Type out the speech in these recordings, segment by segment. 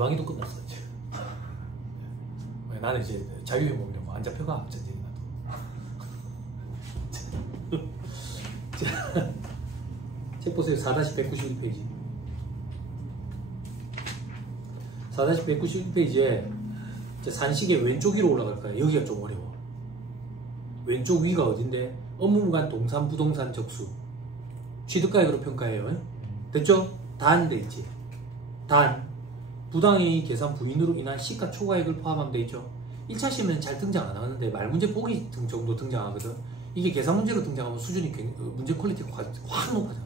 이방이도 끝났어 이제. 나는 이제 자유에 먹려고 안 잡혀가 전쟁이 나도. 책 보세요. 4-191페이지. 4-191페이지에 산식의 왼쪽 위로 올라갈 거야. 여기가 좀 어려워. 왼쪽 위가 어딘데? 업무무관 동산 부동산 적수 취득가액으로 평가해요. 됐죠? 단 돼 있지. 단 부당이익 계산 부인으로 인한 시가 초과액을 포함하면 돼 있죠. 1차 시험에는 잘 등장 안 하는데 말문제 보기 정도 등장하거든. 이게 계산 문제로 등장하면 수준이 문제 퀄리티가 확 높아져.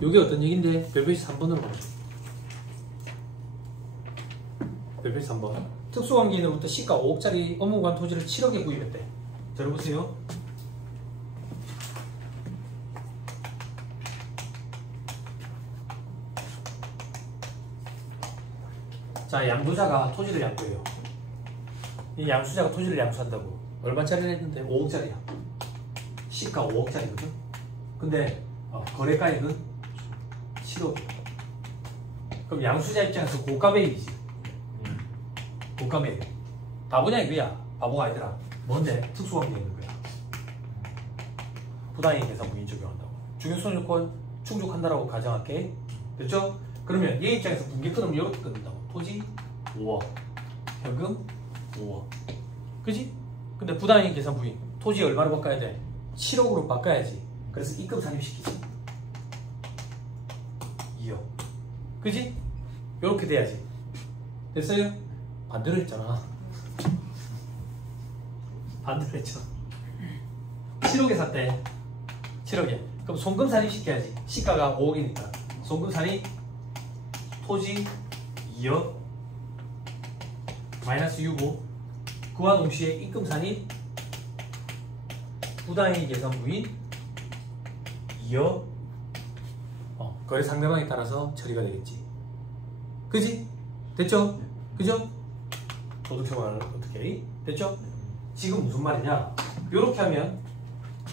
요게 어떤 얘기인데 별표시 3번으로 가보죠. 별표시 3번. 특수관계인으로부터 시가 5억짜리 업무관 토지를 7억에 구입했대. 들어보세요. 자, 양도자가 토지를 양도해요. 이 양수자가 토지를 양수한다고. 얼마짜리를 했는데 5억짜리야. 시가 5억짜리거든. 근데 거래가액은 7억. 그럼 양수자 입장에서 고가매입이지. 고가매입. 바보냐 이거야. 바보가 아니더라. 뭔데? 특수관계에 있는 거야. 부당이익 계산 부인 적용한다고. 중요성 요건 충족한다라고 가정할게. 됐죠? 그러면 얘 입장에서 분개 끊으면 이렇게 끊는다고. 토지 5억, 현금 5억. 그지? 근데 부당이익 계산 부인. 토지 얼마로 바꿔야 돼? 7억으로 바꿔야지. 그래서 입금 산입시키지. 2억. 그지? 요렇게 돼야지. 됐어요? 반대로 했잖아. 반대로 했죠. 7억에 샀대. 7억에. 그럼 송금 산입시켜야지. 시가가 5억이니까. 송금 산입 토지 2억 마이너스 6억. 그와 동시에 입금 산입 부당이익 계산 부인 2억. 거래 상대방에 따라서 처리가 되겠지. 그지? 됐죠? 그죠? 도덕생활을 어떻게 해? 됐죠? 지금 무슨 말이냐? 요렇게 하면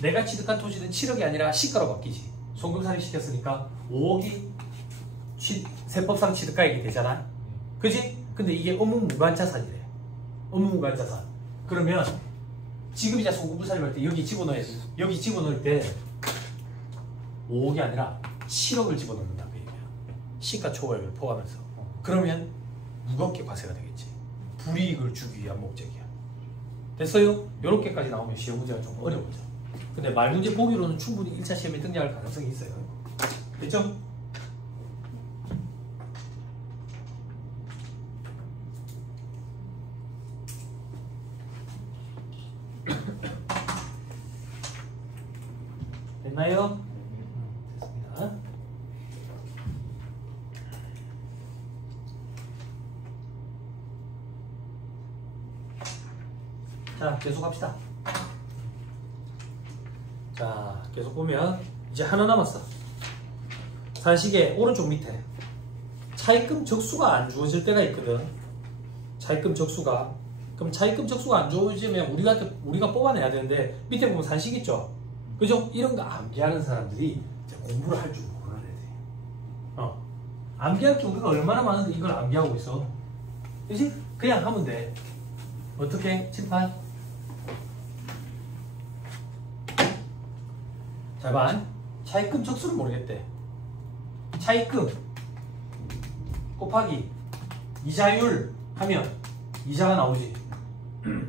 내가 취득한 토지는 7억이 아니라 시가로 바뀌지. 송금 산입 시켰으니까 5억이 세법상 취득가액이 되잖아. 그지? 근데 이게 업무무관자산이래. 업무무관자산. 그러면 지금 이제 송금 산입할 때 여기 집어넣어야지. 여기 집어넣을 때 5억이 아니라 7억을 집어넣는다. 시가 초과액을 포함해서. 그러면 무겁게 과세가 되겠지. 불이익을 주기 위한 목적이야. 됐어요? 요렇게까지 나오면 시험 문제가 좀 어려워져. 근데 말문제 보기로는 충분히 1차 시험에 등장할 가능성이 있어요. 됐죠? 됐나요? 됐습니다. 자, 계속합시다. 자, 계속 보면 이제 하나 남았어. 산식의 오른쪽 밑에 차입금 적수가 안 주어질 때가 있거든. 차입금 적수가. 그럼 차입금 적수가 안 주어지면 우리가 뽑아내야 되는데 밑에 보면 산식 있죠. 그죠? 이런 거 암기하는 사람들이 이제 공부를 할 줄 몰라야 돼. 암기할 게 우리가 얼마나 많은데 이걸 암기하고 있어. 그지? 그냥 하면 돼. 어떻게? 칠판. 자, 봐. 차입금 적수를 모르겠대. 차입금 곱하기 이자율 하면 이자가 나오지.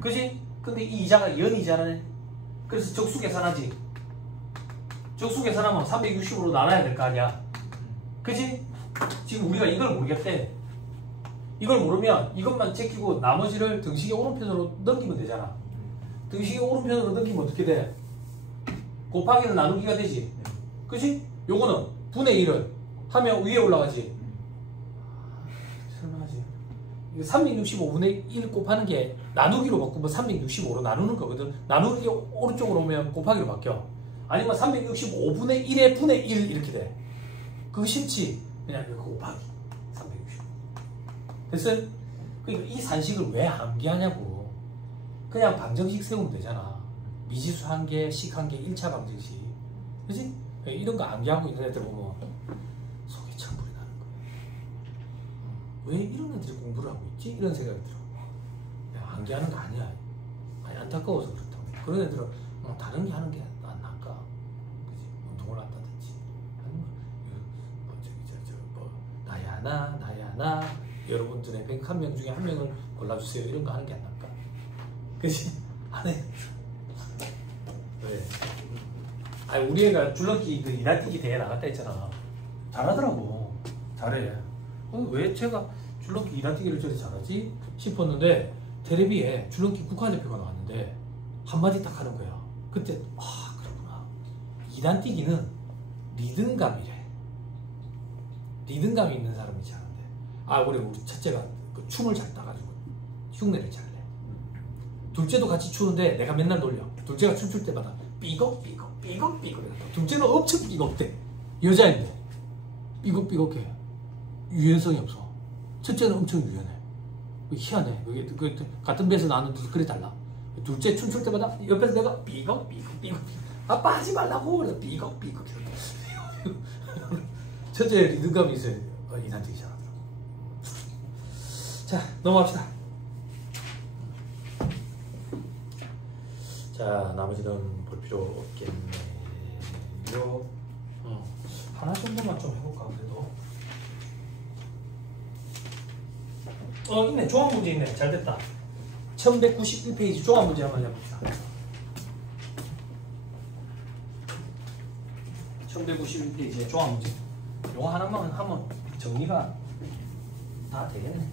그지? 근데 이 이자가 연이자라네. 그래서 적수 계산하지. 적수 계산하면 360으로 나눠야 될 거 아니야. 그지? 지금 우리가 이걸 모르겠대. 이걸 모르면 이것만 제끼고 나머지를 등식의 오른편으로 넘기면 되잖아. 등식의 오른편으로 넘기면 어떻게 돼? 곱하기는 나누기가 되지. 그치? 요거는 분의 1은 하면 위에 올라가지. 설명하지. 365분의 1 곱하는 게 나누기로 바꾸면 365로 나누는 거거든. 나누기 오른쪽으로 오면 곱하기로 바뀌어. 아니면 365분의 1의 분의 1 이렇게 돼. 그거 쉽지? 그냥 이거 곱하기 365. 됐어요? 그러니까 이 산식을 왜 암기하냐고. 그냥 방정식 세우면 되잖아. 미지수 한 개, 식 한 개, 1차 방정식. 그치? 이런 거 암기하고 있는 애들 보면 속이 참 불이 나는 거야. 왜 이런 애들이 공부를 하고 있지? 이런 생각이 들어. 야, 암기하는 거 아니야. 아니, 안타까워서 그렇다고. 그런 애들은 다른 게 하는 게 안 나을까? 그지? 운동을 한다든지 아니면 나야 나 여러분들의 101명 중에 한 명을 골라주세요 이런 거 하는 게 안 나을까? 그지? 안 해. 왜? 아니 우리 애가 줄넘기 그 이날뛰기 대회 나갔다 했잖아. 잘하더라고. 잘해. 왜 제가 줄넘기 이날뛰기를 저리 잘하지? 싶었는데 테레비에 줄넘기 국가대표가 나왔는데 한마디 딱 하는 거야. 그때 그렇구나. 이날뛰기는 리듬감이래. 리듬감이 있는 사람이 잘한대. 우리 첫째가 그 춤을 잘 따가지고 흉내를 잘 내. 둘째도 같이 추는데 내가 맨날 놀려. 둘째가 춤출 때마다 삐걱삐걱 둘째는 엄청 삐걱대. 여자인데 삐걱삐걱해. 유연성이 없어. 첫째는 엄청 유연해. 희한해. 같은 배에서 나왔는데 그래 달라. 둘째 춤출 때마다 옆에서 내가 삐걱삐걱 아빠 하지 말라고. 그래서 삐걱삐걱 첫째 리듬감이 있어요. 이날뛰기 잘하더라고. 자, 넘어갑시다. 자, 나머지는 볼 필요 없겠네요. 하나 정도만 좀 해볼까, 그래도. 있네. 종합문제 있네. 잘 됐다. 1191페이지 종합문제 한번 해봅시다. 1191페이지의 종합문제. 요거 하나만 하면 정리가 다 되겠네.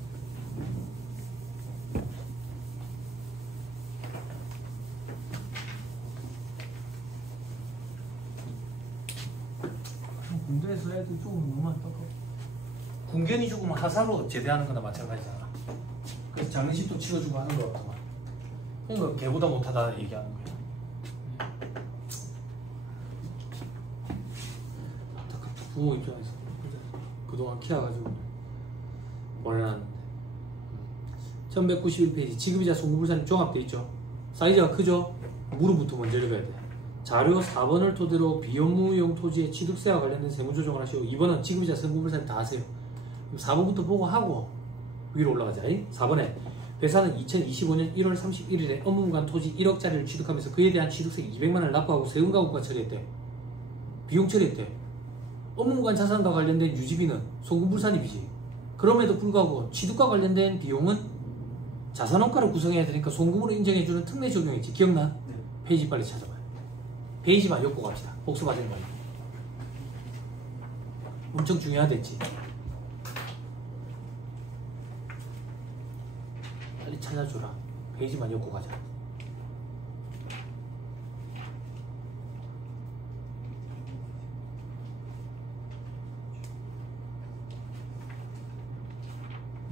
군대에서 애들 죽으면 너무 안타까워. 군견이 죽으면 하사로 제대하는 거나 마찬가지잖아. 그래서 장례식도 치러주고 하는 거 같더만. 그러니까 걔보다 못하다 얘기하는 거야. 안타깝다. 부모 입장에서 그동안 키워가지고 몰랐는데. 1191페이지 지급이자 송금불산이 종합되어 있죠. 사이즈가 크죠? 무릎부터 먼저 읽어야 돼. 자료 4번을 토대로 비업무용 토지의 취득세와 관련된 세무조정을 하시고 2번은 지급이자 송금불산이 다 하세요. 그럼 4번부터 보고 하고 위로 올라가자. 4번에 회사는 2025년 1월 31일에 업무무관 토지 1억짜리를 취득하면서 그에 대한 취득세 200만원을 납부하고 세금가구가 처리했대. 비용 처리했대. 업무무관 자산과 관련된 유지비는 송금불산입이지. 그럼에도 불구하고 취득과 관련된 비용은 자산원가를 구성해야 되니까 송금으로 인정해주는 특례 적용이지. 기억나? 네. 페이지 빨리 찾아봐요. 페이지만 엮고 갑시다. 복습하는 거야. 엄청 중요하댔지. 빨리 찾아줘라. 페이지만 엮고 가자.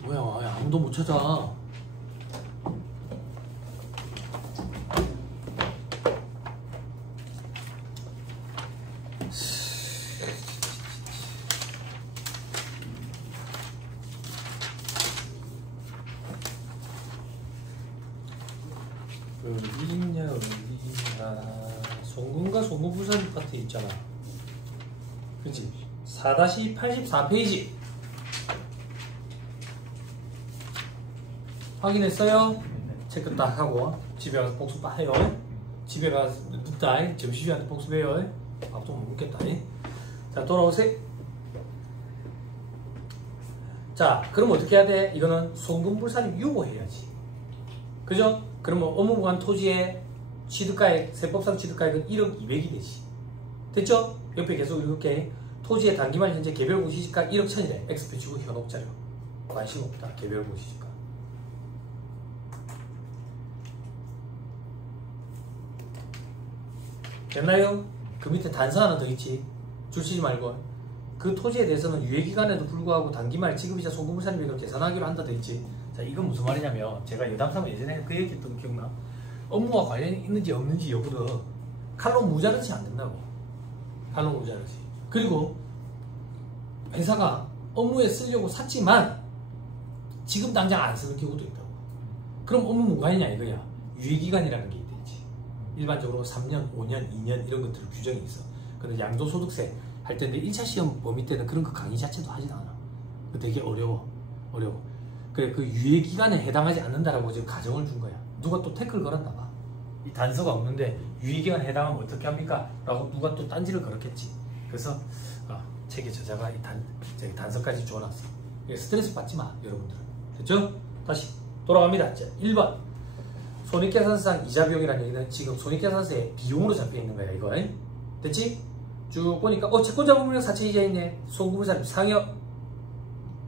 뭐야, 아무도 못 찾아. 어디냐. 송금과 송금부산 파트 있잖아. 그치? 4-84페이지 확인했어요? 체크 딱 하고 집에 가서 복습 딱 해요. 집에 가서 눕다. 점심시간에 복습해요. 밥도 못 먹겠다. 자, 돌아오세요. 자, 그럼 어떻게 해야 돼? 이거는 송금불산이 유보해야지. 그죠? 그러면 업무무관 토지의 취득가액, 세법상 취득가액은 1억 200이 되지. 됐죠? 옆에 계속 읽을게. 토지의 단기말 현재 개별공 시지가 1억 1000이래. X 표치고 현혹자료. 관심 없다. 개별공 시지가. 됐나요? 그 밑에 단서 하나 더 있지. 줄치지 말고. 그 토지에 대해서는 유예기간에도 불구하고 단기말 지급이자 송금불산비를 계산하기로 한다 돼 있지. 자, 이건 무슨 말이냐면 제가 여담삼아 예전에 그 얘기했던 거 기억나? 업무와 관련이 있는지 없는지 여부를 칼로 무자르지 안 된다고. 칼로 무자르지. 그리고 회사가 업무에 쓰려고 샀지만 지금 당장 안 쓰는 경우도 있다고. 그럼 업무 무관이냐 이거야. 유예기간이라는 게 있지. 일반적으로 3년, 5년, 2년 이런 것들 규정이 있어. 근데 양도소득세 할 텐데 1차 시험 범위 때는 그런 거 강의 자체도 하진 않아. 되게 어려워. 어려워. 그래, 그 유예 기간에 해당하지 않는다라고 지금 가정을 준 거야. 누가 또 태클 걸었나 봐. 이 단서가 없는데 유예 기간에 해당하면 어떻게 합니까? 라고 누가 또 딴지를 걸었겠지. 그래서 책의 저자가 이 단서까지 줘놨어. 스트레스 받지 마, 여러분들은. 됐죠? 다시 돌아갑니다. 자, 1번. 손익계산서상 이자 비용이라는 얘기는 지금 손익계산서에 비용으로 잡혀 있는 거야, 이거. 됐지? 쭉 보니까 채권자 부분에 사채이자 있네. 소구부산 상여.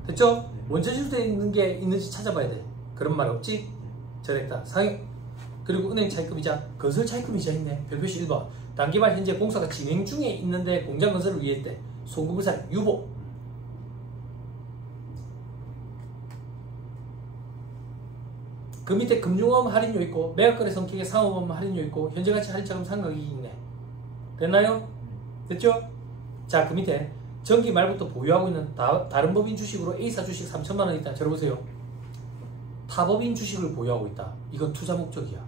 됐죠? 원천실수되어 있는 게 있는지 찾아봐야 돼. 그런 말 없지? 전했다. 상여. 그리고 은행 차입금이자 건설 차입금이자 있네. 별표시 1번. 단기말 현재 공사가 진행 중에 있는데 공장 건설을 위해 때 소구부산 유보. 그 밑에 금융업 할인료 있고 매각거래 성격의 상업업 할인료 있고 현재가치 할인차금 상각이 있네. 됐나요? 됐죠? 자, 그 밑에 정기 말부터 보유하고 있는 다른 법인 주식으로 A사 주식 3천만원 있다. 들어보세요. 타법인 주식을 보유하고 있다. 이건 투자 목적이야.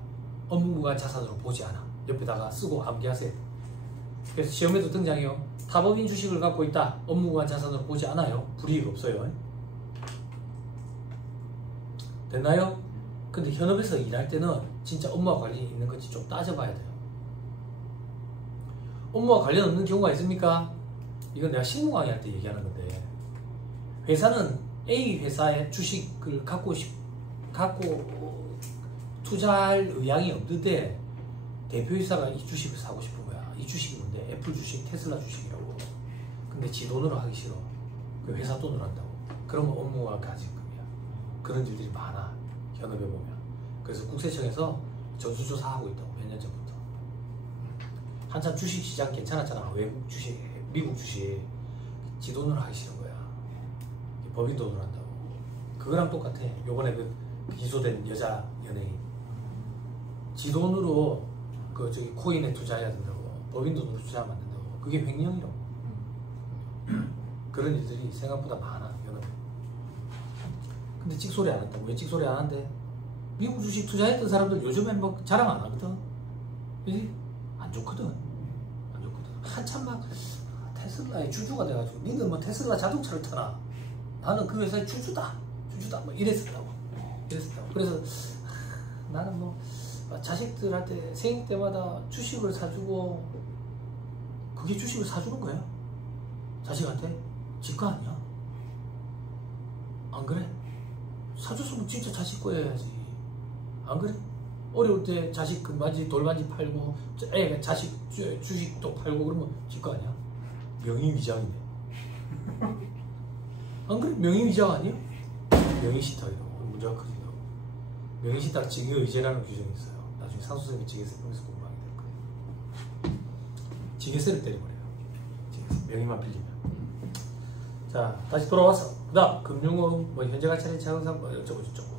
업무가 자산으로 보지 않아. 옆에다가 쓰고 암기하세요. 그래서 시험에도 등장해요. 타법인 주식을 갖고 있다. 업무가 자산으로 보지 않아요. 불이익 없어요. 됐나요? 근데 현업에서 일할 때는 진짜 업무와 관련이 있는 건지 좀 따져봐야 돼요. 업무와 관련 없는 경우가 있습니까? 이건 내가 실무 강의할 때 얘기하는 건데, 회사는 A 회사의 주식을 갖고 투자할 의향이 없는데 대표이사가 이 주식을 사고 싶은 거야. 이 주식이 뭔데? 애플 주식, 테슬라 주식이라고. 근데 지 돈으로 하기 싫어. 그 회사 돈으로 한다고. 그러면 업무와 가지금이야. 그런 일들이 많아. 현업에 보면. 그래서 국세청에서 전수조사하고 있다고. 몇 년 전부터. 한참 주식시장 괜찮았잖아. 외국 주식, 미국 주식. 지 돈으로 하기 싫은 거야. 법인 돈으로 한다고. 그거랑 똑같아. 요번에 그 기소된 여자 연예인. 지 돈으로 코인에 투자해야 된다고. 법인 돈으로 투자하면 안 된다고. 그게 횡령이라고. 그런 일들이 생각보다 많아. 현업에. 근데 찍소리 안 한다고. 왜 찍소리 안 한대? 미국 주식 투자했던 사람들 요즘엔 뭐 자랑 안 하거든. 그지? 안 좋거든. 안 좋거든. 한참 막 테슬라의 주주가 돼가지고 니는 뭐 테슬라 자동차를 타나? 나는 그 회사의 주주다. 뭐 이랬었다고. 그래서 나는 뭐 자식들한테 생일 때마다 주식을 사주고, 그게 주식을 사주는 거야? 자식한테? 지가 아니야? 안 그래? 사줬으면 진짜 자식 거 해야지. 안 그래? 어려울 때 자식 금반지 돌반지 팔고 애가 자식 주식도 팔고 그러면 지거 아니야? 명의위장이네. 안 그래? 명의위장 아니야? 명의신탁이라고. 문제가 크지. 명의신탁 징여의제라는 규정이 있어요. 나중에 상수세비 징여세 통해서 공부하게 될 거예요. 징여세를 때려버려요. 징여세. 명의만 빌리면. 자, 다시 돌아와서 그 다음 금융업, 뭐 현재가치는 차용상 뭐 어쩌고저쩌고.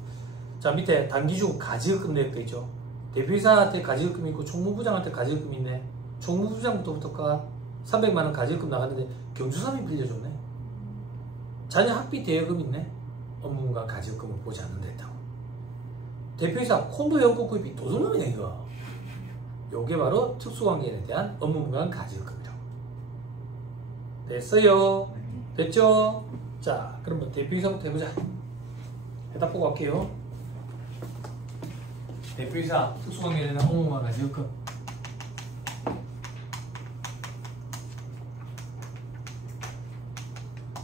자, 밑에 단기주 가지급금 내역도 있죠. 대표이사한테 가지급금이 있고 총무부장한테 가지급금이 있네. 총무부장부터가 300만원 가지급금 나갔는데 경주삼이 빌려줬네. 자녀 학비 대여금 있네. 업무가 가지급금을 보지 않는다 했다고. 대표이사 콘도 연구 구입이 도둑놈이네 이거. 요게 바로 특수관계인에 대한 업무무관 가지급금이라고. 됐어요? 됐죠? 자, 그러면 대표이사부터 해보자. 해답 보고 갈게요. 대표이사 특수관계인에 대한 업무무관 가지급금.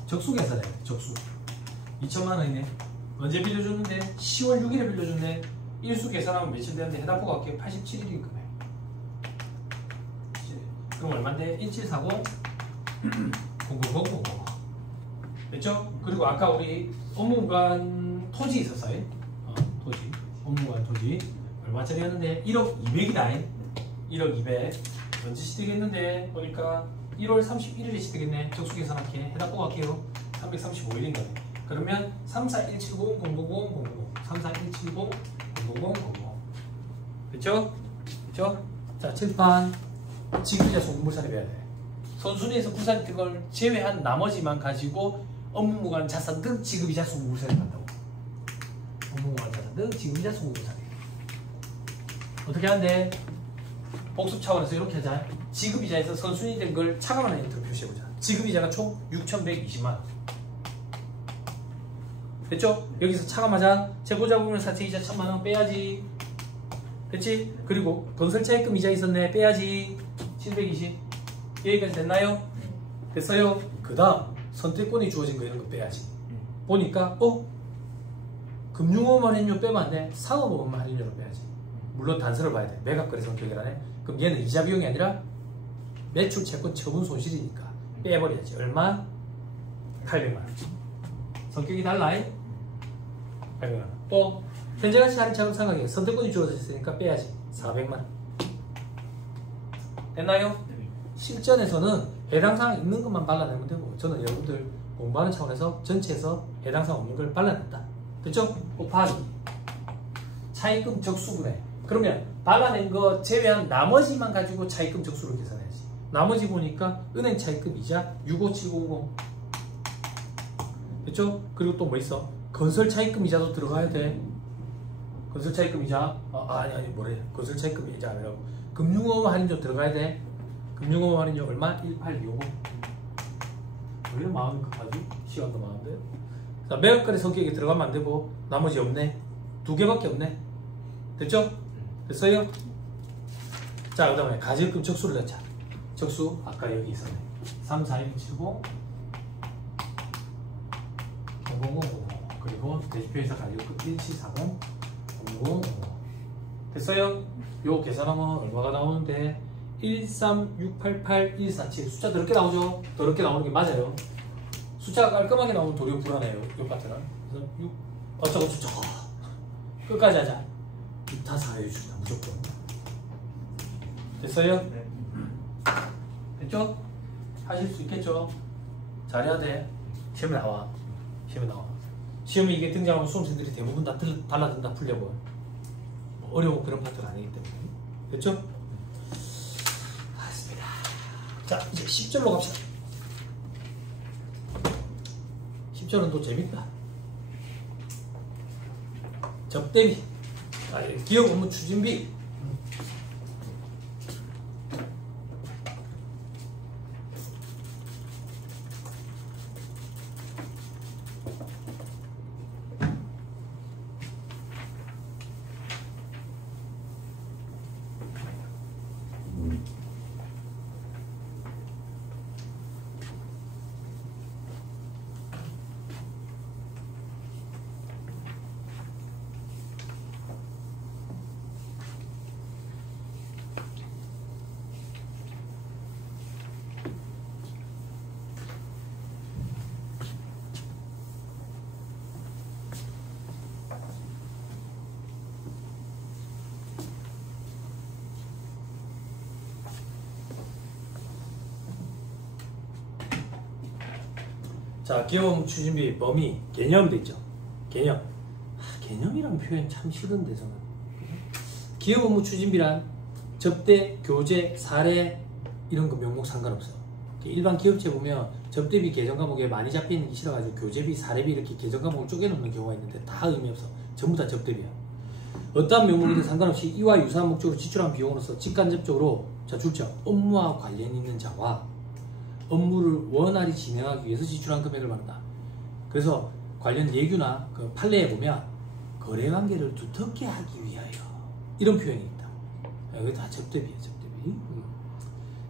적수 계산해. 적수 2천만원이네. 언제 빌려줬는데? 10월 6일에 빌려줬네. 일수 계산하면 며칠 되는데 해답 보고 갈게요. 87일인 금액. 그럼 얼마인데? 1740 000 됐죠? 그리고 아까 우리 업무관 토지 있었어요. 토지. 업무관 토지 얼마짜리였는데? 1억 200이다. 1억 200 언제 시작했는데 보니까 1월 31일에 시작했네. 적수 계산할게. 해답 보고 갈게요. 335일인 거네. 그러면 34170-000 34170-000 됐죠? 됐죠? 자, 칠판 지급이자 소금물산에 배워야 돼. 선순위에서 부산된 걸 제외한 나머지만 가지고 업무무관 자산 등 지급이자 소금물산에 간다고. 업무무관 자산 등 지급이자 소금물산에. 어떻게 하는데? 복습 차원에서 이렇게 하자. 지급이자에서 선순위 된 걸 차감하는 형태로 표시해보자. 지급이자가 총 6,120만원. 됐죠? 여기서 차감하자. 재고자금을 사채이자 1000만원 빼야지. 됐지? 그리고 건설차입금 이자 있었네. 빼야지. 720. 여기까지 됐나요? 됐어요? 그 다음 선택권이 주어진 거 이런 거 빼야지. 보니까 금융업만 할인료 빼면 안 돼. 상업업만 할인료를 빼야지. 물론 단서를 봐야 돼. 매각거래 성격이 라네. 그럼 얘는 이자 비용이 아니라 매출 채권 처분 손실이니까 빼버려야지. 얼마? 800만원. 성격이 달라. 800만원. 또 현재가치 할인 차금 상각에 선택권이 주어져 있으니까 빼야지. 400만원. 됐나요? 실전에서는 해당 사항 있는 것만 발라내면 되고, 저는 여러분들 공부하는 차원에서 전체에서 해당 사항 없는 걸 발라냈다. 됐죠? 곱하기 차입금 적수분해. 그러면 발라낸 거 제외한 나머지만 가지고 차입금 적수를 계산해야지. 나머지 보니까 은행 차입금 이자 65700. 됐죠? 그리고 또 뭐 있어? 건설 차입금 이자도 들어가야 돼. 건설 차입금 이자 아니 뭐래? 건설 차입금 이자 아니라고. 금융업 할인료 들어가야 돼. 금융업 할인료 얼마? 1825. 왜 이렇게 마음이 급하지? 시간도 많은데. 자, 매각거래 성격에 들어가면 안 되고 나머지 없네. 2개밖에 없네. 됐죠? 됐어요? 자, 그 다음에 가지금 적수를 넣자. 적수 아까 여기 있었네. 3, 4, 1, 7, 0 0005 그리고 대지표에서 가지금 1740 0005 됐어요? 요 계산하면 얼마가 나오는데 13688 147 숫자 더럽게 나오죠? 더럽게 나오는 게 맞아요. 숫자가 깔끔하게 나오면 도리어 불안해요. 요 파트는. 그래서 6 어쩌고 끝까지 하자. 2타 4에 준다 무조건. 됐어요? 네. 됐죠? 하실 수 있겠죠? 잘해야 돼. 시험에 나와. 시험에 이게 등장하면 수험생들이 대부분 다 달라든다 풀려고. 어려운 그런 파트가 아니기 때문에. 됐죠? 알겠습니다. 자, 이제 10절로 갑시다. 10절은 또 재밌다. 접대비. 기업 업무 추진비. 자, 기업 업무 추진비 범위 개념도 있죠. 개념. 개념이란 표현 참 싫은데 저는. 기업 업무 추진비란 접대, 교재, 사례 이런 거 명목 상관없어요. 일반 기업체 보면 접대비 개정 과목에 많이 잡혀있는 게 싫어가지고 교재비, 사례비 이렇게 개정 과목을 쪼개놓는 경우가 있는데 다 의미 없어. 전부 다 접대비야. 어떠한 명목이든 상관없이 이와 유사한 목적으로 지출한 비용으로서 직간접적으로 자 줄죠. 업무와 관련 있는 자와 업무를 원활히 진행하기 위해서 지출한 금액을 말한다. 그래서 관련 예규나 그 판례에 보면 거래관계를 두텁게 하기 위하여 이런 표현이 있다. 이게 다 접대비예요. 접대비.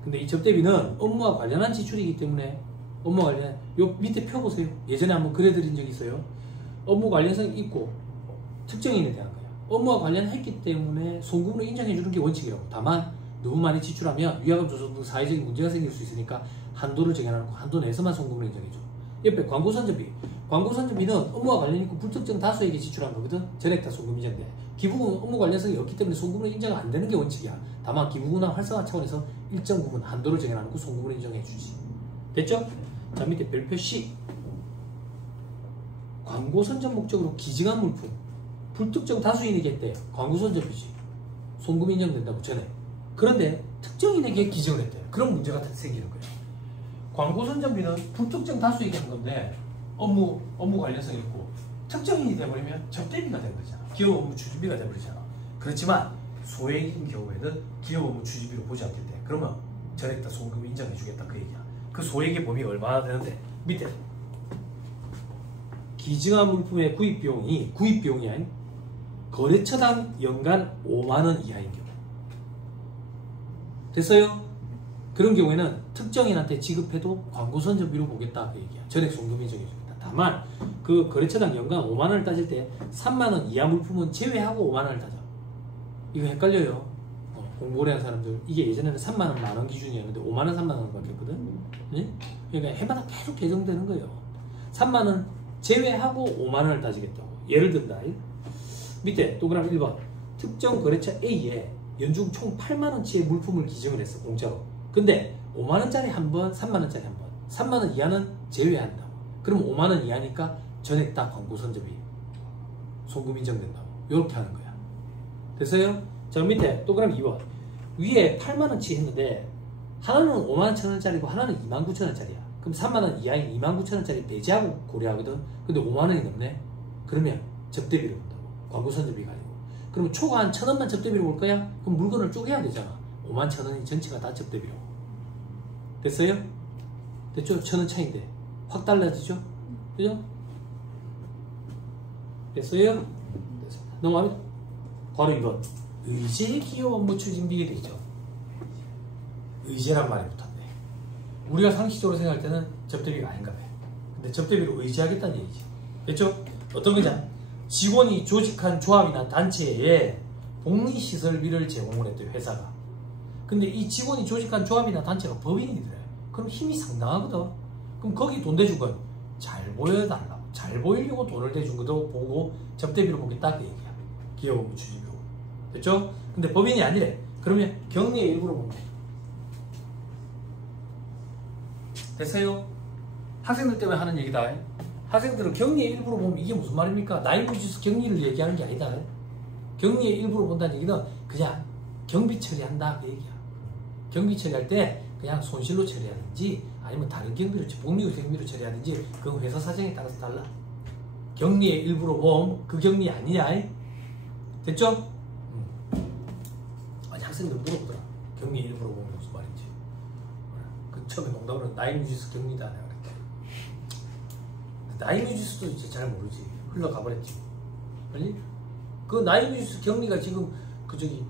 근데 이 접대비는 업무와 관련한 지출이기 때문에 업무와 관련 요 밑에 표 보세요. 예전에 한번 그려드린 적이 있어요. 업무 관련성이 있고 특정인에 대한 거예요. 업무와 관련했기 때문에 송금으로 인정해주는 게 원칙이라고. 다만 너무 많이 지출하면 위화감 조성 등 사회적인 문제가 생길 수 있으니까 한도를 정해놓고 한도 내에서만 송금을 인정해줘. 옆에 광고선전비. 광고선전비는 업무와 관련 있고 불특정 다수에게 지출한 거거든. 전액 다 송금 인정돼. 기부금은 업무 관련성이 없기 때문에 송금으로 인정 안 되는 게 원칙이야. 다만 기부금이나 활성화 차원에서 일정 부분 한도를 정해놓고 송금으로 인정해주지. 됐죠? 자, 밑에 별표 C. 광고선전 목적으로 기증한 물품. 불특정 다수인에게 했대요. 광고선전비지. 송금 인정된다고 전에. 그런데 특정인에게 기증을 했대요. 그런 문제가 생기는 거예요. 광고선전비는 불특정 다수에게 한 건데 업무 관련성이 있고 특정인이 돼버리면 접대비가 되는 거잖아. 기업 업무 추진비가 돼버리잖아. 그렇지만 소액인 경우에는 기업 업무 추진비로 보지 않겠대. 그러면 전액 다 송금 인정해주겠다 그 얘기야. 그 소액의 범위가 얼마나 되는데 밑에 기증한 물품의 구입비용이 아닌 거래처당 연간 5만원 이하인 경우. 됐어요? 그런 경우에는 특정인한테 지급해도 광고 선전비로 보겠다 그 얘기야. 전액 송금이 정해줍니다. 다만 그 거래처당 연간 5만원을 따질 때 3만원 이하 물품은 제외하고 5만원을 따져. 이거 헷갈려요. 공부를 한 사람들 이게 예전에는 3만원 만원 기준이었는데 5만원 3만원 바뀌었거든. 네? 그러니까 해마다 계속 개정되는 거예요. 3만원 제외하고 5만원을 따지겠다고. 예를 든다. 밑에 동그라미 1번 특정 거래처 A에 연중 총 8만원치의 물품을 기증을 했어. 공짜로. 근데 5만원짜리 한 번, 3만원짜리 한 번. 3만원 이하는 제외한다고. 그럼 5만원 이하니까 전액 다 광고 선접이 송금 인정된다고. 이렇게 하는 거야. 됐어요? 자, 밑에 동그라미 2번 위에 8만원치 했는데 하나는 51,000원짜리고 하나는 29,000원짜리야. 그럼 3만원 이하인 29,000원짜리 배제하고 고려하거든. 근데 5만원이 넘네? 그러면 접대비를 본다고. 광고 선접비가 아니고. 그러면 초과 한 1,000원만 접대비로 볼 거야? 그럼 물건을 쪼개야 되잖아. 51,000원이 전체가 다 접대비로. 됐어요? 됐죠? 1,000원 차이인데 확 달라지죠? 그죠? 됐어요? 됐어. 넘어가면 바로 이번 의제 기업 업무 추진비에 되죠. 의제란 말이 붙었네. 우리가 상식적으로 생각할 때는 접대비가 아닌가 봐요. 근데 접대비로 의제하겠다는 얘기지. 됐죠? 어떤 거냐? 직원이 조직한 조합이나 단체에 복리시설비를 제공을 했대요. 회사가. 근데 이 직원이 조직한 조합이나 단체가 법인이더래. 그럼 힘이 상당하거든. 그럼 거기 돈 대준 건 잘 보여달라고. 잘 보이려고 돈을 대준 것도 보고 접대비로 보겠다 그 얘기야. 기업 업무 추진비로. 됐죠? 근데 법인이 아니래. 그러면 격리의 일부로 보면 돼. 됐어요? 학생들 때문에 하는 얘기다. 학생들은 격리의 일부로 보면 이게 무슨 말입니까? 나이무지수 격리를 얘기하는 게 아니다. 격리의 일부로 본다는 얘기는 그냥 경비 처리한다 그 얘기야. 경비 처리할 때 그냥 손실로 처리하든지 아니면 다른 경비로, 복리후 경비로 처리하든지 그건 회사 사정에 따라서 달라. 격리의 일부로 보면 그 격리 아니냐? 됐죠? 아니 학생들 물어보더라. 격리의 일부로 보면 무슨 말인지. 그 처음에 농담으로 나이무지수 격리다 내가 그랬대. 나이무지수도 이제 잘 모르지. 흘러가버렸지. 아니? 그 나이무지수 격리가 지금 그 저기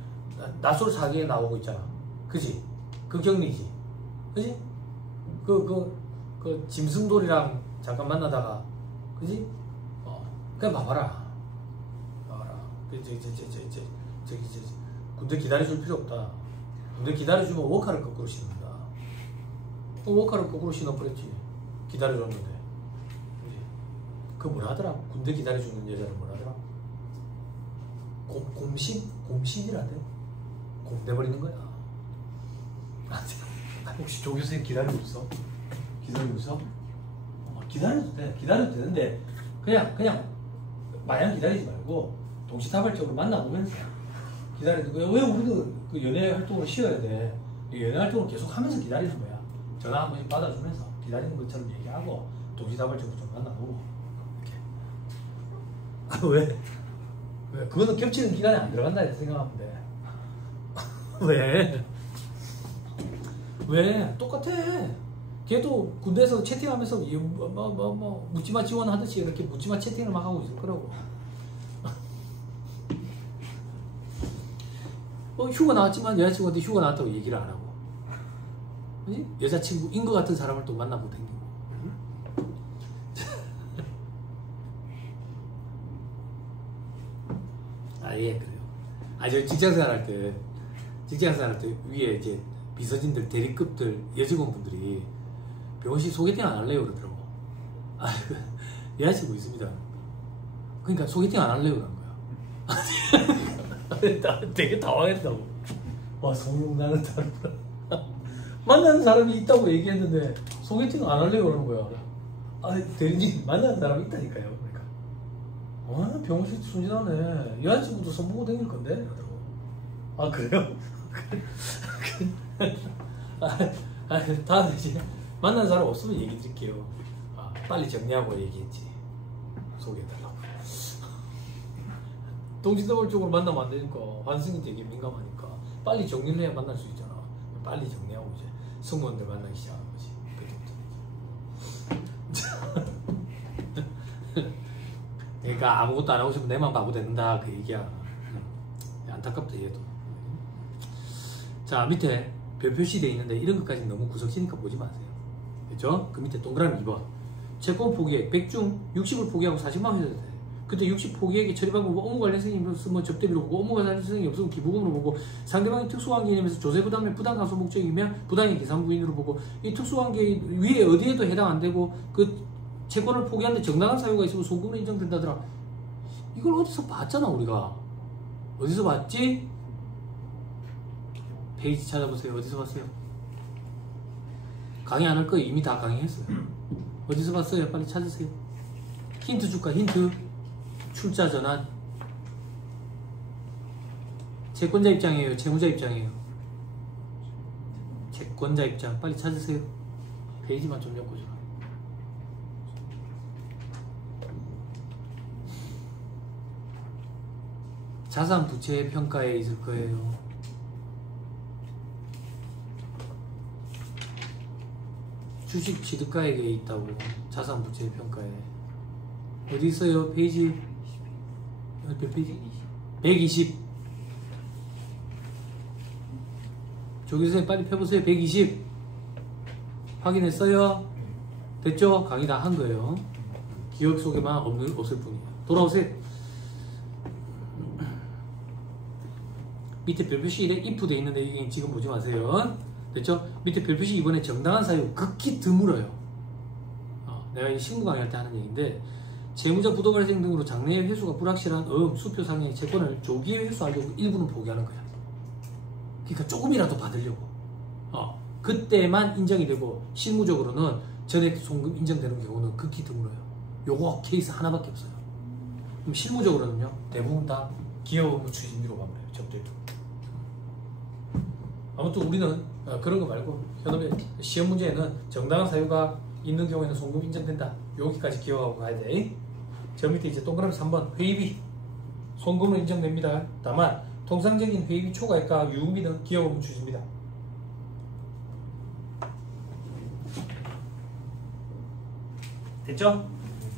낯설 사기에 나오고 있잖아. 그지? 그 격리지. 그지? 그 짐승돌이랑 잠깐 만나다가 그지? 그냥 봐봐라. 저기 군대 기다려줄 필요 없다. 군대 기다려주면 워카를 거꾸로 신는다. 워카를 거꾸로 신어버렸지. 기다려줬는데. 그 뭐라 하더라? 군대 기다려주는 여자를 뭐라 하더라? 곰신이라대. 곰돼버리는 거야. 혹시 조 교수님 기다리고 있어? 기다리고 있어? 기다려도 돼. 기다려도 되는데 그냥 마냥 기다리지 말고 동시다발적으로 만나보면서 기다리는 거야. 왜 우리도 그 연애 활동을 쉬어야 돼? 연애 활동을 계속 하면서 기다리는 거야. 전화 한 번씩 받아주면서 기다리는 것처럼 얘기하고 동시다발적으로 좀 만나보고 이렇게. 왜? 그거는 겹치는 기간에 안 들어간다 이렇게 생각하면 돼. 왜? 똑같아. 걔도 군대에서 채팅하면서 묻지마 지원하듯이 이렇게 묻지마 채팅을 막 하고 있을 거라고. 휴가 나왔지만 여자친구한테 휴가 나왔다고 얘기를 안 하고. 그치? 여자친구인 것 같은 사람을 또 만나고 다니고. 예, 그래요. 저 직장생활 할 때 위에 이제 비서진들, 대리급들, 여직원분들이 병원식 소개팅 안 할래요 그러더라고. 여자친구 있습니다. 그러니까 소개팅 안 할래요 그런 거야. 되게 당황했다고. 와, 성룡나는 다르구나. 만나는 사람이 있다고 얘기했는데 소개팅 안 할래요 그러는 거야. 대리님 만나는 사람이 있다니까요. 그러니까 병원식 순진하네. 여자친구도 손보고 다닐 건데 이러더라고. 그래요? 다음에 이제 만난 사람 없으면 얘기 드릴게요. 빨리 정리하고 얘기했지. 소개해달라고. 동시다발적으로 만나면 안 되니까 환승이 되게 민감하니까 빨리 정리를 해야 만날 수 있잖아. 빨리 정리하고 이제 승무원들 만나기 시작하는 거지. 그때부터. 그러니까 아무것도 안 하고 싶으면 내만 바보 된다 그 얘기야. 안타깝다 얘도. 자 밑에 별 표시 돼 있는데 이런 것까지 너무 구석지니까 보지 마세요. 그죠? 그 밑에 동그라미 2번 채권 포기액 100중 60을 포기하고 40만 회도 돼. 그때 60 포기액의 처리 방법 업무 관련성이 없으면 접대비로 보고 업무 관련성이 없으면 기부금으로 보고 상대방이 특수한 개념에서 조세 부담의 부담 감소 목적이면 부당의 계산 부인으로 보고 이 특수한 개 위에 어디에도 해당 안 되고 그 채권을 포기하는데 정당한 사유가 있으면 송금으로 인정된다더라. 이걸 어디서 봤잖아 우리가. 어디서 봤지? 페이지 찾아보세요. 어디서 봤어요? 강의 안 할 거예요. 이미 다 강의했어요. 어디서 봤어요? 빨리 찾으세요. 힌트 줄까? 힌트. 출자 전환. 채권자 입장이에요? 채무자 입장이에요? 채권자 입장. 빨리 찾으세요. 페이지만 좀 엮어줘. 자산 부채 평가에 있을 거예요. 주식 취득가액에 있다고. 자산 부채 평가에. 어디 있어요? 페이지 몇 페이지? 120. 조교수님 빨리 펴보세요. 120 확인했어요? 됐죠? 강의 다 한 거예요. 기억 속에만 없을 뿐이에요. 돌아오세요. 밑에 별표시 1에 if 돼 있는데 지금 보지 마세요. 됐죠? 밑에 별표시 2번에 정당한 사유 극히 드물어요. 내가 이 신고 강의할 때 하는 얘기인데 재무자 부도 발생 등으로 장래의 회수가 불확실한 수표상의 채권을 조기에 회수하려고 일부는 포기하는 거야. 그러니까 조금이라도 받으려고. 그때만 인정이 되고 실무적으로는 전액 송금 인정되는 경우는 극히 드물어요. 요거 케이스 하나밖에 없어요. 그럼 실무적으로는요 대부분 다 기업 업무 추진비로 가버려요. 접대비. 아무튼 우리는 그런 거 말고 현업의 시험 문제에는 정당한 사유가 있는 경우에는 송금 인정된다. 여기까지 기억하고 가야 돼. 저 밑에 이제 동그라미 3번 회의비 송금으로 인정됩니다. 다만 통상적인 회의비 초과액과 유흥비는 기업 업무 추진비다. 됐죠?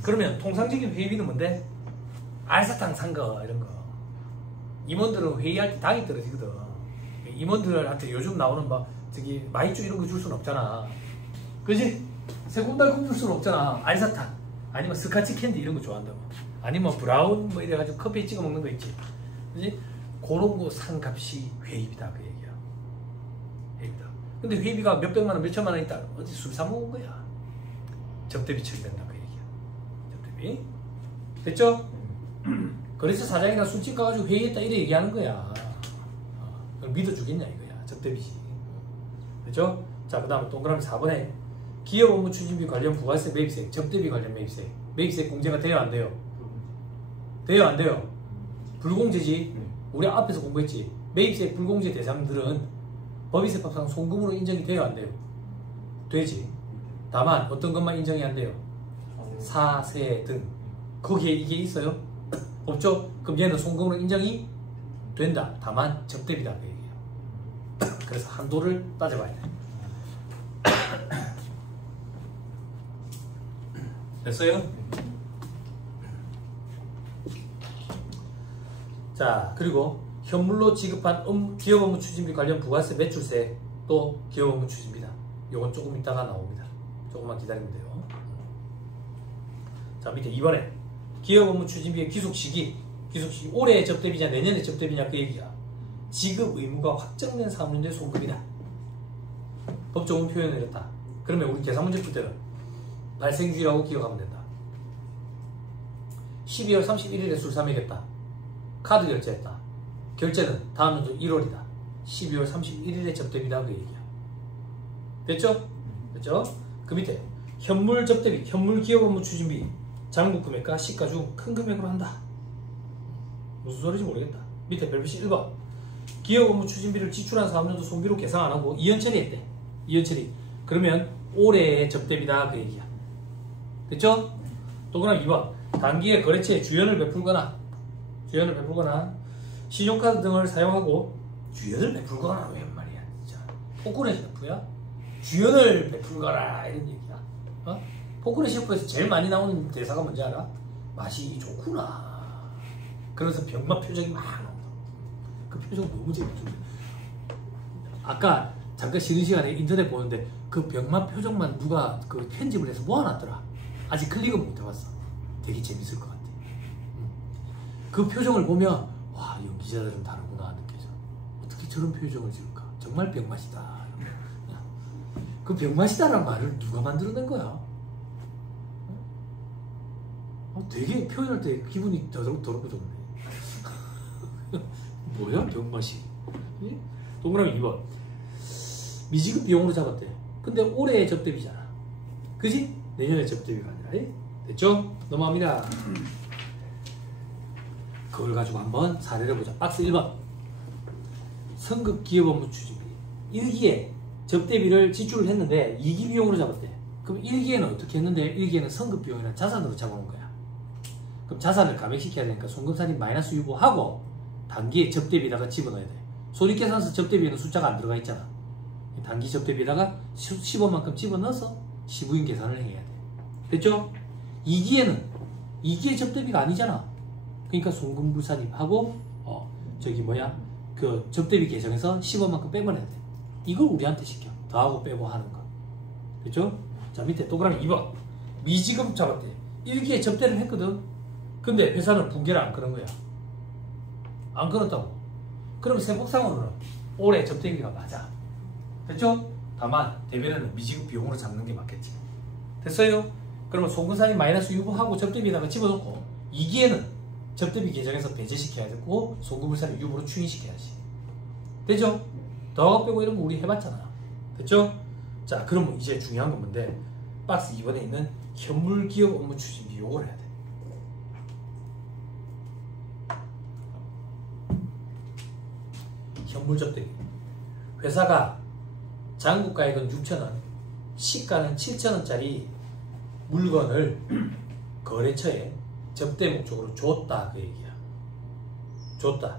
그러면 통상적인 회의비는 뭔데? 알사탕 산 거 이런 거. 임원들은 회의할 때 당이 떨어지거든. 임원들한테 요즘 나오는 막 저기 마이쮸 이런 거 줄 수는 없잖아. 그지? 새콤달콤 줄 수는 없잖아. 알사탕 아니면 스카치 캔디 이런 거 좋아한다고. 아니면 브라운 뭐 이래가지고 커피에 찍어 먹는 거 있지. 그지? 그런 거 산 값이 회의비다 그 얘기야. 회의비다. 근데 회의비가 몇백만 원 몇천만 원 있다. 어디 술 사 먹은 거야. 접대비 처리된다 그 얘기야. 접대비. 됐죠? 그래서 사장이나 술집 가가지고 회의했다 이래 얘기하는 거야. 그걸 믿어주겠냐 이거야. 접대비지. 됐죠? 자, 그 다음 동그라미 4번에 기업 업무 추진비 관련 부가세 매입세, 접대비 관련 매입세. 매입세 공제가 돼요 안 돼요? 돼요 안 돼요? 불공제지. 우리 앞에서 공부했지. 매입세 불공제 대상들은 법인세법상 송금으로 인정이 돼요 안 돼요? 되지. 다만 어떤 것만 인정이 안 돼요? 사세 등. 거기에 이게 있어요? 없죠? 그럼 얘는 송금으로 인정이 된다. 다만 접대비다 그 얘기예요. 그래서 한도를 따져봐야 돼. 됐어요? 자, 그리고 현물로 지급한 기업 업무 추진비 관련 부가세 매출세 또 기업 업무 추진비다. 요건 조금 이따가 나옵니다. 조금만 기다리면 돼요. 자, 밑에 2번에 기업 업무 추진비의 귀속 시기 올해의 접대비냐 내년의 접대비냐 그 얘기야. 지급 의무가 확정된 사무년도의 송금이다. 법적으로 표현해냈다. 그러면 우리 계산 문제 풀 때는 발생주의라고 기억하면 된다. 12월 31일에 술 사먹였다. 카드 결제했다. 결제는 다음 연도 1월이다. 12월 31일에 접대비다 그 얘기야. 됐죠? 됐죠? 그 밑에 현물 접대비, 현물 기업 업무 추진비 장부 금액과 시가 중 큰 금액으로 한다. 무슨 소리인지 모르겠다. 밑에 별표시 1번 기업 업무 추진비를 지출한 사업년도 손비로 계산 안하고 이연 처리했대. 이연 처리. 그러면 올해의 접대비다 그 얘기야. 됐죠? 동그라미 2번 단기에 거래처에 주연을 베풀거나 신용카드 등을 사용하고 주연을 베풀거나 왜 말이야 진짜. 포크레 셰프야? 주연을 베풀거나 이런 얘기야. 포크레 셰프에서 제일 많이 나오는 대사가 뭔지 알아? 맛이 좋구나. 그래서 병맛 표정이 막 나온다. 그 표정 너무 재밌던데. 아까 잠깐 쉬는 시간에 인터넷 보는데 그 병맛 표정만 누가 그 편집을 해서 모아놨더라. 아직 클릭은 못 해봤어. 되게 재밌을 것 같아. 그 표정을 보면 와, 연기자들은 다르구나 느껴져. 어떻게 저런 표정을 지을까? 정말 병맛이다. 그 병맛이다라는 말을 누가 만들어낸 거야? 되게 표현할 때 기분이 더럽고 좋네. 뭐야 병맛이? 동그라미 2번. 미지급 비용으로 잡았대. 근데 올해 접대비잖아. 그지? 내년에 접대비가 아니라. 됐죠? 넘어갑니다. 그걸 가지고 한번 사례를 보자. 박스 1번. 성급 기업 업무 추진비. 1기에 접대비를 지출을 했는데 2기 비용으로 잡았대. 그럼 1기에는 어떻게 했는데 1기에는 성급 비용이랑 자산으로 잡아놓은 거야. 그럼 자산을 감액시켜야 되니까 송금살인 마이너스 유보하고 단기에 접대비에다가 집어넣어야 돼. 손익계산서 접대비에는 숫자가 안 들어가 있잖아. 단기 접대비에다가 10원만큼 집어넣어서 시부인 계산을 해야 돼. 됐죠? 2기에 접대비가 아니잖아. 그러니까 송금불산입하고 그 접대비 계정에서 10원만큼 빼버려야 돼. 이걸 우리한테 시켜. 더하고 빼고 하는 거. 됐죠? 자, 밑에 동그라미 2번. 미지급 잡았대. 1기에 접대를 했거든. 근데 회사는 붕괴를 안 끊은 거야. 안 끊었다고. 그럼 세법상으로는 올해 접대비가 맞아. 됐죠? 다만 대변에는 미지급 비용으로 잡는 게 맞겠지. 됐어요? 그러면 송금살인 마이너스 유보하고 접대비에다가 집어넣고 2기에는 접대비 계정에서 배제시켜야 되고 송금불산인 유보로 추인시켜야지. 되죠? 더 빼고 이런 거 우리 해봤잖아. 됐죠? 자, 그러면 이제 중요한 건 뭔데? 박스 2번에 있는 현물기업 업무 추진비 요걸 해야 돼. 현물접대비. 회사가 장부가액은 6,000원, 시가는 7,000원짜리 물건을 거래처에 접대 목적으로 줬다, 그 얘기야. 줬다.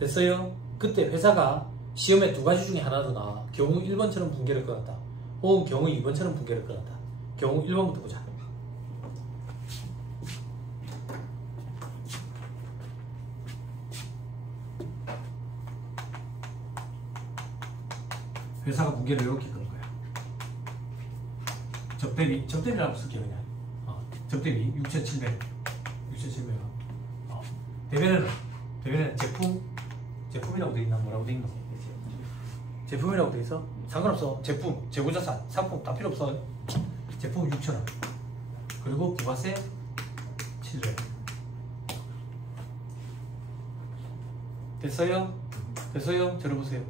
됐어요? 그때 회사가 시험에 두 가지 중에 하나로 나와. 경우 1번처럼 붕괴를 끊었다. 혹은 경우 2번처럼 붕괴를 끊었다. 경우 1번부터 보자. 회사가 붕괴를 이렇게 끊은 거야. 접대비라고 쓸게 그냥. 접대비 6,700원. 대변에는 제품이라고 돼 있나? 뭐라고 돼 있나? 제품이라고 돼 있어? 상관없어. 제품, 재고자산, 상품 다 필요 없어. 제품 6,000원. 그리고 부가세 700원. 됐어요? 됐어요? 들어보세요.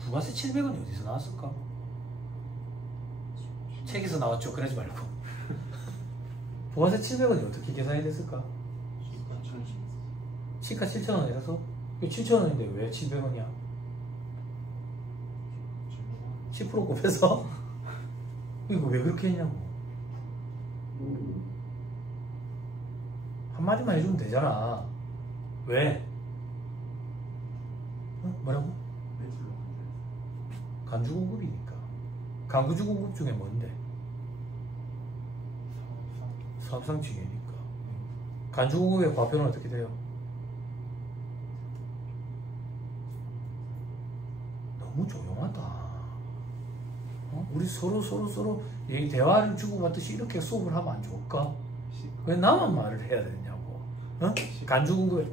부가세 700원이 어디서 나왔을까? 책에서 나왔죠. 그러지 말고. 부가세 700원이 어떻게 계산이 됐을까? 시가 7,000원이라서? 7,000원인데 왜 700원이야? 10% 곱해서? 이거 왜 그렇게 했냐고. 한마디만 해주면 되잖아. 왜? 뭐라고? 간주공급이니까. 간주공급 중에 뭔데? 사업상징이니까. 간주공급의 과표는 어떻게 돼요? 너무 조용하다. 우리 서로 이 대화를 주고받듯이 이렇게 수업을 하면 안 좋을까? 왜 나만 말을 해야 되냐고. 간주공급의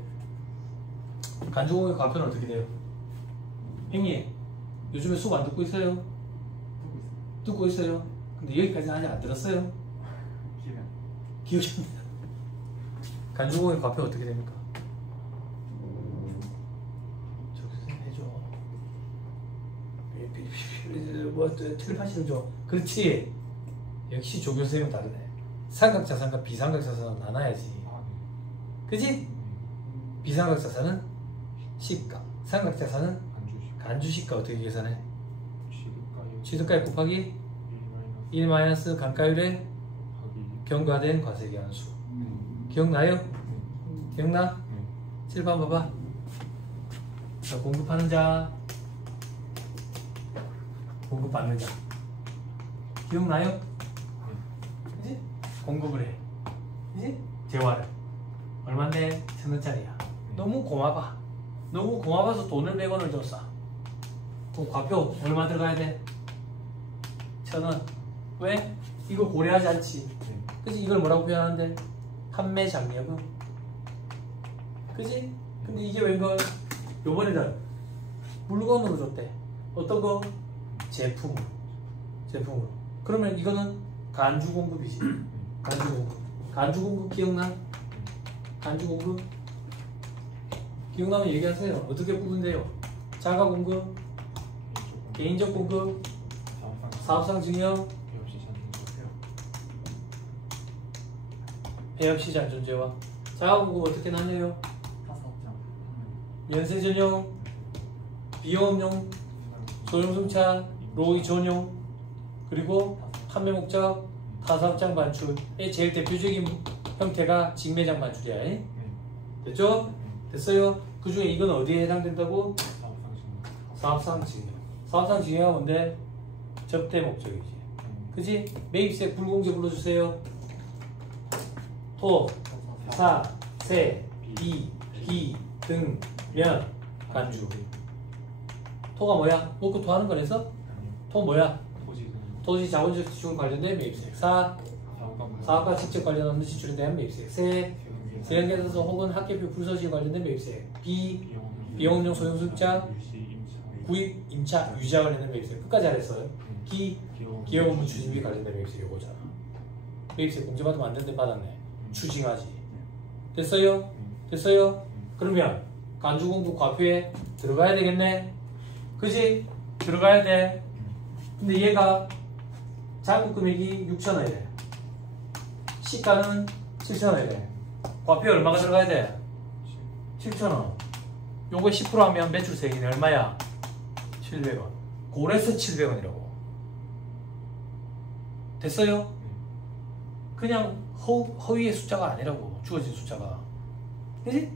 과표는 어떻게 돼요? 형님, 요즘에 수업 안 듣고 있어요? 듣고 있어요. 근데 여기까지는 아직 안 들었어요? 기억이 안 나요. 간주공의 과표가 어떻게 됩니까? 해줘. 뭐 틀파시를 줘. 그렇지. 역시 조교수님은 다르네. 삼각자산과 비삼각자산은 나눠야지. 그지? 비삼각자산은 시가, 삼각자산은 간주시가. 어떻게 계산해? 취득가액 곱하기 1 마이너스 감가율에 경과된 과세기한수. 기억나요? 기억나? 7번 봐봐. 자, 공급하는 자, 공급받는 자. 기억나요? 그치? 공급을 해. 그지? 재화를 얼마인데? 1,000원짜리야. 너무 고마워. 너무 고마워서 돈을 100원을 줬어. 그럼 과표 얼마 들어가야 돼? 1,000원. 왜? 이거 고려하지 않지. 그지? 이걸 뭐라고 표현하는데? 판매 장려금. 그지? 근데 이게 웬걸? 요번에는 물건으로 줬대. 어떤 거? 제품으로. 제품으로. 그러면 이거는 간주공급이지. 간주공급. 간주공급 기억나? 간주공급? 기억나면 얘기하세요. 어떻게 구분돼요? 자가공급, 개인적 공급, 사업상 증여, 폐업시장 존재와. 자가공급 어떻게 나뉘어요? 면세 전용, 비용업용, 소형승차, 로이 전용, 그리고 판매 목적, 타사업장 반출의 제일 대표적인 형태가 직매장 반출이야. 됐죠? 됐어요? 그 중에 이건 어디에 해당된다고? 사업상 증여. 사업상 증여가 뭔데? 접대 목적이지. 그지? 매입세 불공제 불러주세요. 토, 사, 세, 비, 기, 등, 면, 간주. 토가 뭐야? 먹고 토하는 거라서? 토 뭐야? 토지 자본적 지출 관련된 매입세. 사, 사업과 직접 관련없는 지출에 대한 매입세. 세, 세형계에서 혹은 학계표 불서지에 관련된 매입세. 비, 비용용 소형승차, 구입, 임차, 유지와 관련된 매입세. 끝까지 잘했어요. 기, 기업 업무 추진비 관련된 매입세 요거잖아. 매입세 공제받으면 안 되는데 받았네. 추징하지. 됐어요? 됐어요? 그러면 간주공급 과표에 들어가야 되겠네. 그지? 들어가야 돼. 근데 얘가 잔고 금액이 6,000원이래. 시가는 7,000원이래. 과표에 얼마가 들어가야 돼? 7,000원. 요거 10% 하면 매출세액이 얼마야? 700원. 그래서 700원이라고. 됐어요? 그냥 허위의 숫자가 아니라고. 주어진 숫자가. 그지?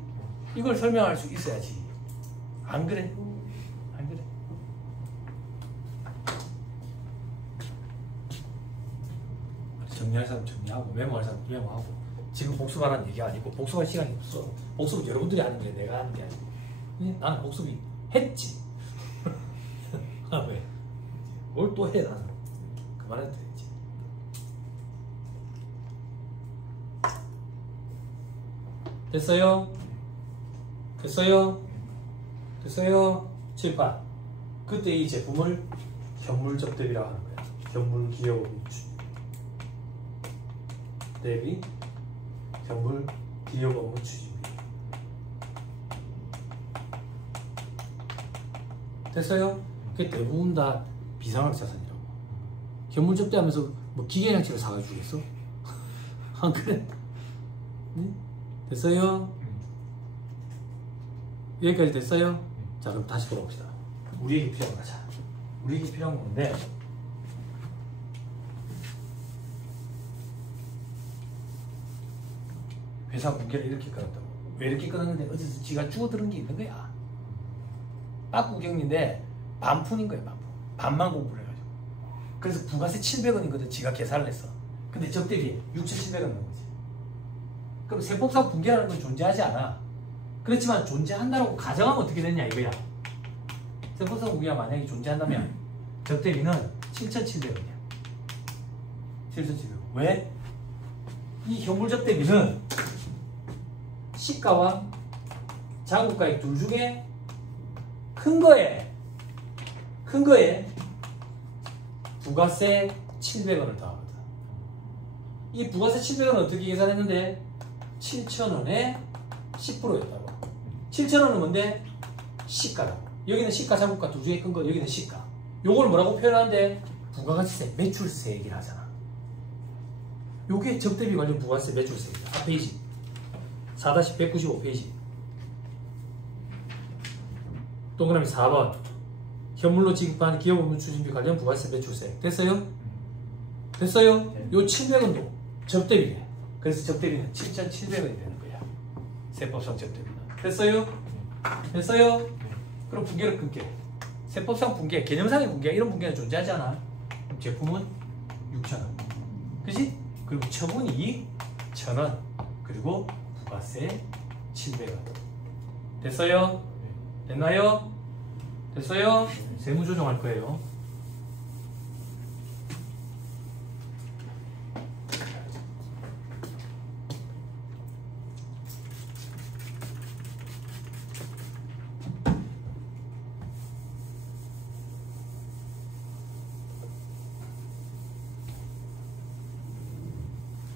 이걸 설명할 수 있어야지. 안 그래? 안 그래? 정리할 사람 정리하고 메모할 사람 메모하고. 지금 복습하라는 얘기가 아니고 복습할 시간이 없어. 복습은 여러분들이 하는 게 내가 하는 게 아니고. 나는 복습이 했지. 아 왜? 뭘 또 해 나는. 그만해도 되지. 됐어요? 됐어요? 됐어요? 칠판. 그때 이 제품을 현물접대비라고 하는 거야. 현물기업 대비 현물기업 업무 추진비. 됐어요? 그게 대부분 다 비상각 자산이라고. 현물접대하면서 뭐 기계장치를 사가지고 주겠어? 안 그래? 네? 됐어요? 여기까지 됐어요? 자 그럼 다시 돌아봅시다. 우리에게 필요한 거자. 우리에게 필요한 건데 회사 공개를 이렇게 끊었다고. 왜 이렇게 끊었는데 어디서 지가 주워들은 게 있는 거야. 빡구경인데 반푼인 거야. 반푼. 반만 공부를 해가지고. 그래서 부가세 700원이거든. 지가 계산을 했어. 근데 적대비에 6,700원 넣은 거지. 그럼 세법상 분개라는 건 존재하지 않아. 그렇지만 존재한다고 가정하면 어떻게 되냐 이거야. 세법상 분개가 만약에 존재한다면 적대비는 7,700원이야. 7,700원. 왜? 이 현물적대비는 시가와 잔고가액 둘 중에 큰 거에 부가세 700원을 더하거든. 이 부가세 700원은 어떻게 계산했는데 7,000원에 10%였다고. 7,000원은 뭔데? 시가라고. 여기는 시가, 잔고가 둘 중에 큰 거, 여기는 시가. 요걸 뭐라고 표현하는데? 부가가치세, 매출세액이라 하잖아. 요게 적대비 관련 부가세 매출세액이다. 4페이지. 4-195페이지. 동그라미 4번. 현물로 지급한 기업 업무 추진비 관련 부가세 매출세액. 됐어요? 됐어요? 요 700원도 적대비래. 그래서 적대비는 7,700원이 되는 거야. 세법상 적대비는. 됐어요? 됐어요? 그럼 분개를 끊게. 세법상 분개, 개념상의 분개, 이런 분개는 존재하지 않아. 그럼 제품은 6,000원. 그지? 그리고 처분이 1,000원. 그리고 부가세 700원. 됐어요? 됐나요? 됐어요? 세무 조정할 거예요.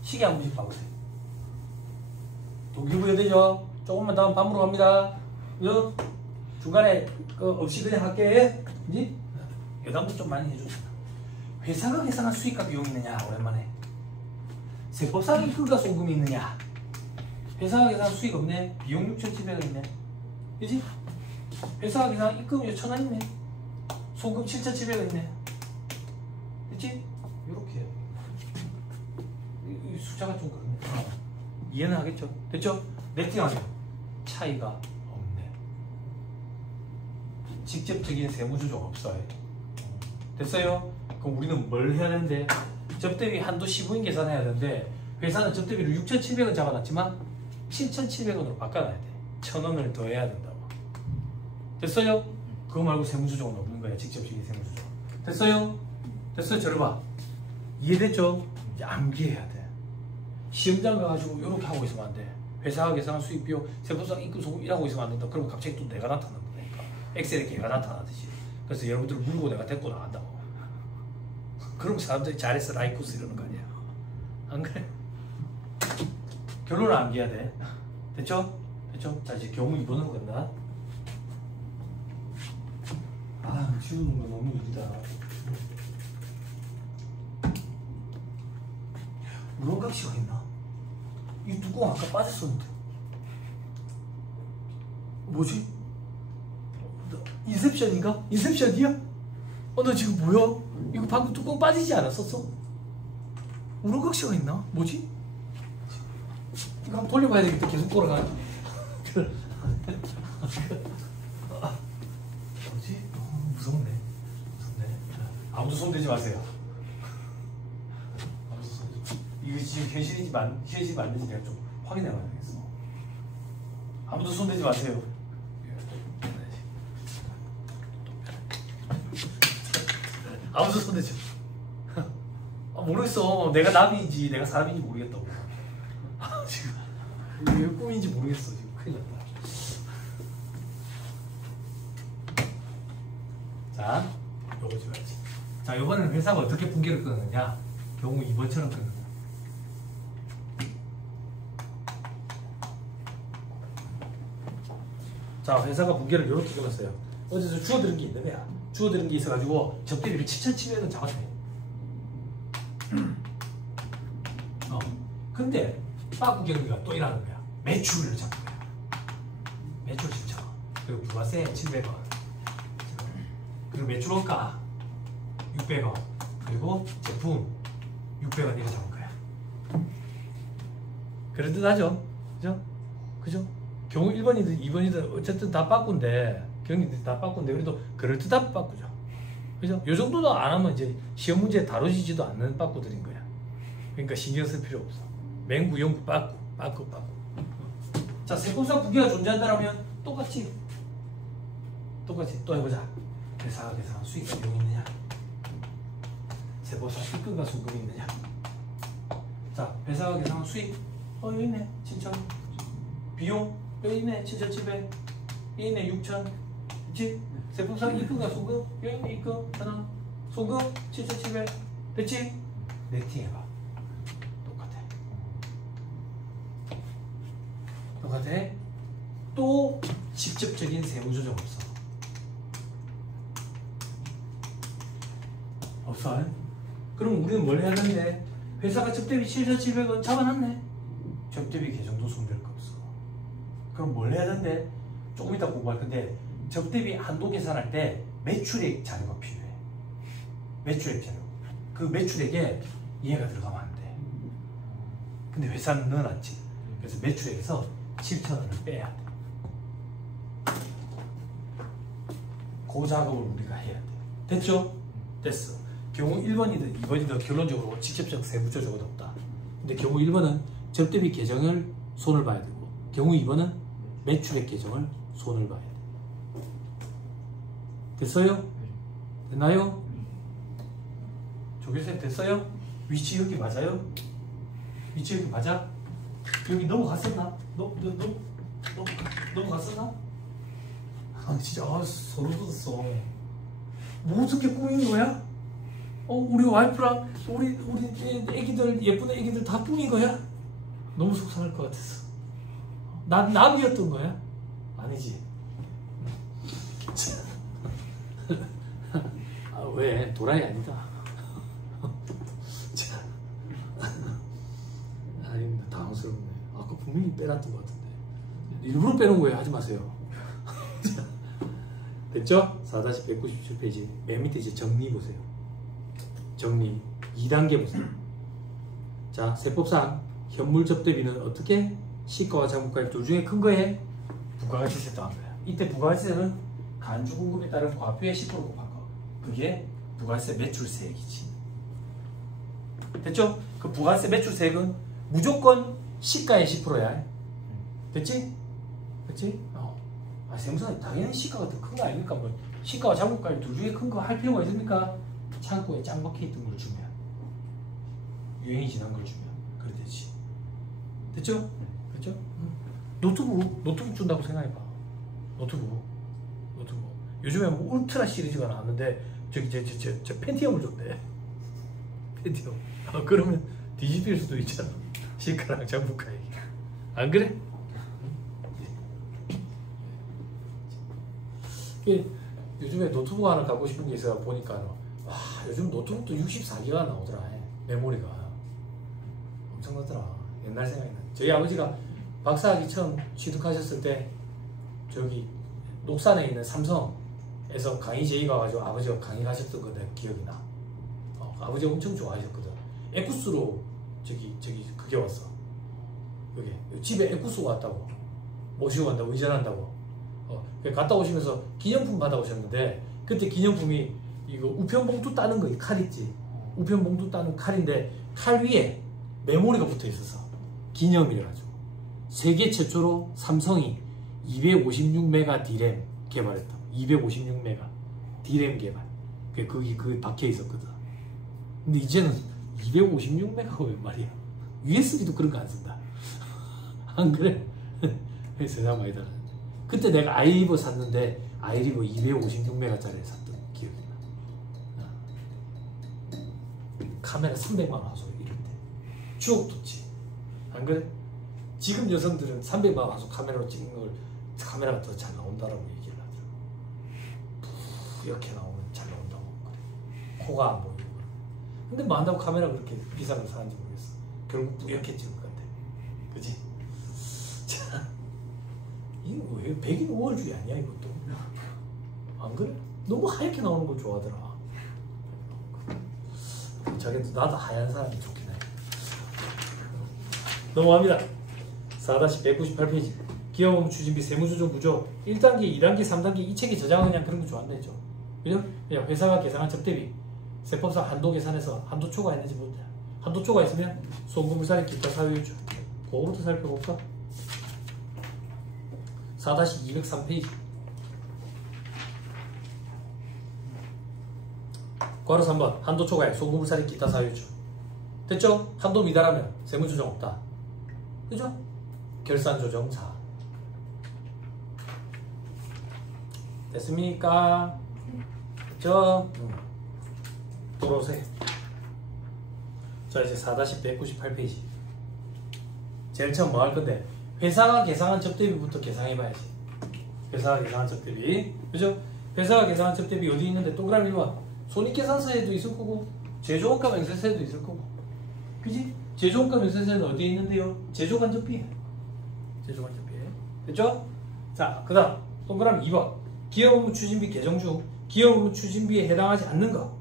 시계 한 번씩 봐보세요. 동기부여 되죠? 조금만 더 밤으로 갑니다. 중간에 없이 그냥 할게. 그지? 여담도 좀 많이 해줘. 회사가 계산한 수익과 비용이 있느냐? 오랜만에. 세법상 입금과 송금이 있느냐? 회사가 계산한 수익 없네. 비용 6,700원 있네. 그지? 회사가 계산한 입금 1,000원 있네. 송금 7,700원 있네. 그치? 요렇게 해요. 이 숫자가 좀 그렇네. 이해는 하겠죠? 됐죠? 네팅하면 차이가 없네. 직접적인 세무조정 없어요. 됐어요? 그럼 우리는 뭘 해야 되는데? 접대비 한도 15인 계산해야 되는데 회사는 접대비를 6,700원 잡아놨지만 7,700원으로 바꿔놔야 돼. 1,000원을 더 해야 된다고. 됐어요? 그거 말고 세무조정은 없는 거야. 직접적인 세무조정. 됐어요? 됐어요? 저를 봐. 이해됐죠? 이제 암기해야 돼. 시험장 가가지고 이렇게 하고 있으면 안 돼. 회사가 계산한 수익비용, 세법상 입금 소금 일하고 있으면 안 된다. 그러면 갑자기 또 내가 나타난다니까. 엑셀에 걔가 나타나듯이. 그래서 여러분들 물고 내가 데리고 나간다고. 그럼 사람들이 잘했어 라이코스 이러는 거 아니야. 안 그래? 결론을 암기해야 돼. 됐죠? 됐죠? 자 이제 경우 2번으로 간다. 아 치우는 거 너무 느리다. 우렁각시가 있나? 이 뚜껑 아까 빠졌었는데 뭐지? 인셉션인가? 인셉션이야? 너 지금 뭐야? 이거 방금 뚜껑 빠지지 않았었어? 우렁각시가 있나? 뭐지? 이거 한번 돌려봐야 되겠다. 계속 돌아가. 뭐지? 무섭네. 무섭네. 아무도 손대지 마세요. 이거 지금 현실인지 맞는지 내가 좀 확인해 봐야 되겠어. 아무도 손대지 마세요. 아무도 손대지 마. 모르겠어. 내가 나비인지 내가 사람인지 모르겠다고. 지금 이게 꿈인지 모르겠어. 지금 큰일 났다. 자, 요거 지워야지. 자, 요번에는 회사가 어떻게 붕괴를 끊느냐? 경우 2번처럼 끊는다. 자, 회사가 붕괴를 이렇게 끊었어요. 어디서 주워들은 게 있는 거야. 주워들은 게 있어가지고 접대비를 7,700원 잡았대. 근데 빠꾸 경기가 또 일하는 거야. 매출을 잡는 거야. 매출 7,000원. 그리고 부가세 700원. 그리고 매출원가 600원. 그리고 제품 600원 이렇게 잡은 거야. 그럴듯하죠? 그죠? 그죠? 경우 1번이든 2번이든 어쨌든 다 빠꾸인데 경기들 다 빠꾸인데 그래도 그럴듯한 빠꾸죠. 그죠? 요 정도도 안 하면 이제 시험 문제에 다뤄지지도 않는 빠꾸들인 거야. 그러니까 신경 쓸 필요 없어. 맹구, 영구, 빠꾸. 자, 세법상 부기가 존재한다면 똑같이 또 해보자. 회사가 계산한 수익과 비용이 있느냐? 세법상 입금과 송금이 있느냐? 자, 회사가 계산한 수익 여기 있네 7,000. 비용 여기 있네 7,700. 여기 있네 6,000. 그치? 세법상 입금과 송금 여기 있네 입금 1,000원. 송금 7,700. 됐지? 네팅 해봐. 똑같아. 또 직접적인 세무조정 없어. 그럼 우리는 뭘 해야 되는데? 회사가 접대비 7,700원 잡아놨네. 접대비 계정도 손댈 거 없어. 그럼 뭘 해야 되는데? 조금 이따 공부할 건데 접대비 한도 계산할 때 매출액 자료가 필요해. 매출액 자료. 그 매출액에 얘가 들어가면 안 돼. 근데 회사는 넣어놨지. 그래서 매출액에서 7,000원을 빼야 돼. 그 작업을 우리가 해야 돼. 됐죠? 됐어. 경우 1번이든 2번이든 결론적으로 직접적 세무조정은 없다. 근데 경우 1번은 접대비 계정을 손을 봐야 되고, 경우 2번은 매출액 계정을 손을 봐야 돼. 됐어요? 됐나요? 조교쌤 됐어요? 위치 여기 맞아요? 위치 여기 맞아? 여기 넘어갔었나? 넘어갔었나? 아 진짜 소름 돋았어. 모든 게 꿈인 거야? 우리 와이프랑 우리 애기들, 예쁜 애기들 다 꿈인 거야? 너무 속상할 것 같았어. 난 나비였던 거야? 아니지. 왜? 도라이 아니다. 아닙니다. 당황스럽네. 아까 분명히 빼놨던 것 같은데. 일부러 빼놓은 거예요. 하지 마세요. 됐죠? 4-197페이지 맨 밑에 이제 정리 보세요. 정리 2단계 보세요. 자, 세법상 현물 접대비는 어떻게? 시가와 장부가액 둘 중에 큰 거에 부가가치세 더한 거야. 이때 부가가치세는 간주 공급에 따른 과표의 10% 곱한 거. 그게 부가세 매출세액이지. 됐죠? 그 부가세 매출세액은 무조건 시가의 10%야. 됐지? 됐지? 세무사 당연히 시가가 더 큰 거 아닙니까? 뭐 시가와 장부가액 둘 중에 큰 거 할 필요가 있습니까? 창고에 짱 박혀 있던 걸 주면, 유행이 지난 걸 주면 그래 되지. 됐죠? 됐죠? 노트북 준다고 생각해봐. 노트북. 요즘에 뭐 울트라 시리즈가 나왔는데 저 펜티엄을 줬대. 펜티엄. 그러면 뒤집힐 수도 있잖아. 시가랑 장부가액이. 안 그래? 요즘에 노트북 하나 갖고 싶은 게 있어 보니까 와, 요즘 노트북도 64기가 나오더라. 메모리가 엄청나더라. 옛날 생각이 나. 저희 아버지가 박사학위 처음 취득하셨을 때 저기 녹산에 있는 삼성에서 강의 제의 가가지고 아버지가 강의 가셨던 거 내 기억이 나. 아버지 엄청 좋아하셨거든. 에쿠스로 저기 그게 왔어. 여기 집에 에쿠스가 왔다고 모시고 간다고 의전한다고. 갔다 오시면서 기념품 받아오셨는데, 그때 기념품이 이거 우편봉투 따는 거, 칼 있지? 우편봉투 따는 칼인데 칼 위에 메모리가 붙어 있어서 기념이래가지고 세계 최초로 삼성이 256메가 D램 개발했다. 256메가 D램 개발. 그게 박혀 있었거든. 근데 이제는 256메가가 웬 말이야? USB도 그런 거 안 쓴다. 안 그래? 세상 많이 달랐는데. 그때 내가 아이리버 샀는데 아이리버 256메가짜리 샀던 기억이 나. 카메라 300만 원 하소 이럴 때 추억 돋지. 안 그래? 지금 여성들은 300만 원 하소 카메라로 찍는 걸 카메라가 더 잘 나온다라고 얘기를 하더라고. 이렇게 나오면 잘 나온다고. 그래. 코가 안 보이고. 근데 뭐 한다고 카메라가 그렇게 비싼 걸 사는지 모르겠어. 결국 뿌옇게 찍을 것 같아. 그치? 자, 이거 왜 백인 우월주의 아니야 이것도? 안 그래? 너무 하얗게 나오는 걸 좋아하더라. 자기도 나도 하얀 사람이 좋긴 해. 넘어갑니다. 4-198페이지 기업업무 추진비 세무조정 구조 1단계, 2단계, 3단계 이 책에 저장은 그냥 그런 거 좋아한다 했죠. 그죠? 그냥 회사가 계산한 접대비 세법상 한도 계산해서 한도 초과했는지 보자. 한도 초과했으면 송금물사의 기타 사유일주 그거부터 살펴볼까? 4-203페이지 괄호 3번 한도 초과액 송금물사의 기타 사유일주 됐죠? 한도 미달하면 세무조정 없다. 그죠? 결산조정 4 됐습니까? 됐죠? 돌아오세요. 자 이제 4-198페이지 제일 처음 뭐 할 건데 회사가 계산한 접대비부터 계산해봐야지. 회사가 계산한 접대비 그죠? 회사가 계산한 접대비 어디 있는데 동그라미 1번 손익계산서에도 있을 거고 제조원가 명세서에도 있을 거고 그지? 제조원가 명세서에는 어디에 있는데요? 제조간접비에 제조간접비에 됐죠? 자 그 다음 동그라미 2번 기업업무 추진비 개정 중 기업업무 추진비에 해당하지 않는 거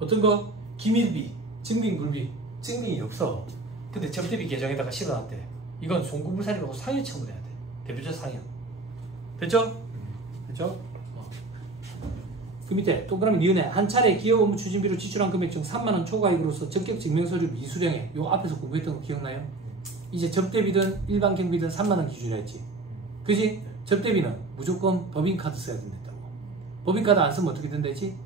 어떤 거? 기밀비, 증빙불비 증빙이 없어. 근데 접대비 개정에다가 실어놨대. 이건 송금물살이라고 상여 처분해야 돼. 대표적 상여. 됐죠? 됐죠? 그 밑에 동그라미 니은에 한 차례 기업업무 추진비로 지출한 금액 중 3만원 초과액으로서 적격 증명서류 미수령에 요 앞에서 공부했던 거 기억나요? 이제 접대비든 일반 경비든 3만원 기준으로 했지. 그지? 접대비는 무조건 법인카드 써야 된다고. 법인카드 안 쓰면 어떻게 된다 했지?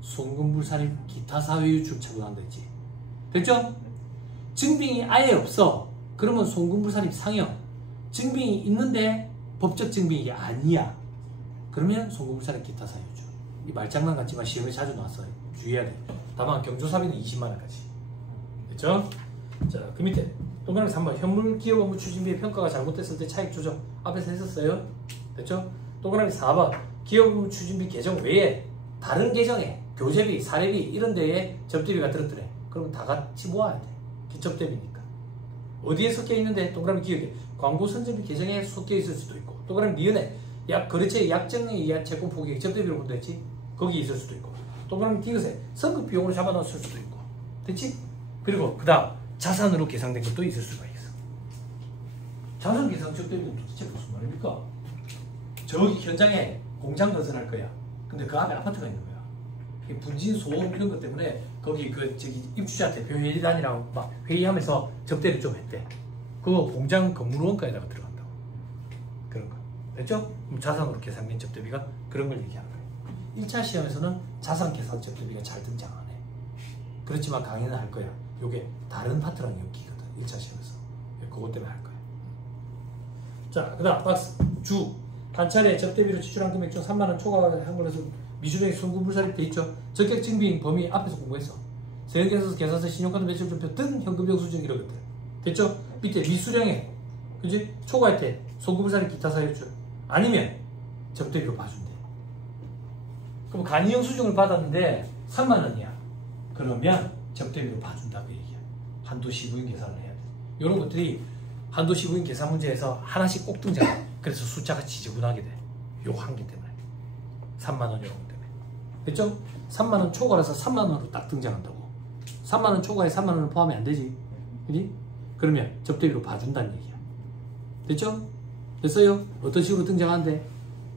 송금불산입 기타 사회유출 처분한다 했지. 됐죠? 증빙이 아예 없어. 그러면 송금불산입 상형. 증빙이 있는데 법적 증빙이 아니야. 그러면 송금불산입 기타 사회유출. 이 말장난 같지만 시험에 자주 나왔어요. 주의해야 돼. 다만 경조사비는 20만원까지. 됐죠? 자, 그 밑에 동그라미 3번 현물 기업 업무 추진비의 평가가 잘못됐을 때 차익 조정 앞에서 했었어요. 됐죠? 동그라미 4번 기업 업무 추진비 계정 외에 다른 계정에 교재비, 사례비 이런 데에 접대비가 들었더래. 그러면 다 같이 모아야 돼. 기접대비니까. 어디에 섞여 있는데? 동그라미 기억에 광고 선정비 계정에 섞여 있을 수도 있고, 동그라미 니은에 거래처의 약정에 의한 채권 포기액 접대비로 본다 했지? 거기 있을 수도 있고, 동그라미 디귿에 선급 비용으로 잡아놨을 수도 있고. 됐지? 그리고 그 다음 자산으로 계상된 것도 있을 수가 있어. 자산 계상 접대비는 도대체 무슨 말입니까? 저기 현장에 공장 건설할 거야. 근데 그 앞에 아파트가 있는 거야. 분진 소음 이런 것 때문에 거기 입주자 대표 회의단이랑 막 회의하면서 접대를 좀 했대. 그거 공장 건물 원가에다가 들어간다고. 그런 거. 됐죠? 그럼 자산으로 계상된 접대비가 그런 걸 얘기하는 거예요. 1차 시험에서는 자산 계산 접대비가 잘 등장 안 해. 그렇지만 강의는 할 거야. 요게 다른 파트랑 엮이거든. 1차 시험에서. 그것 때문에 할 거야. 자, 그 다음 박스. 주. 한 차례 접대비로 지출한 금액 중 3만원 초과한 걸로서 미주정액 송금불산입 돼 있죠. 적격 증빙 범위 앞에서 공부했어. 세액계산서, 계산서, 신용카드 매출증표 등 현금 영수증 이런 것들. 됐죠? 밑에 미수령액. 그지? 초과할 때 송금불산입 기타 사유출. 아니면 접대비로 봐준대. 그럼 간이 영수증을 받았는데 3만원이야. 그러면 접대비로 봐준다고 얘기야. 한도 시부인 계산을 해야 돼. 이런 것들이 한도 시부인 계산 문제에서 하나씩 꼭 등장해. 그래서 숫자가 지저분하게 돼. 요 한 개 때문에. 3만원 이런 것 때문에. 됐죠? 3만원 초과라서 3만원으로 딱 등장한다고. 3만원 초과에 3만원을 포함이 안 되지. 그지? 그러면 접대비로 봐준다는 얘기야. 됐죠? 됐어요? 어떤 식으로 등장하는데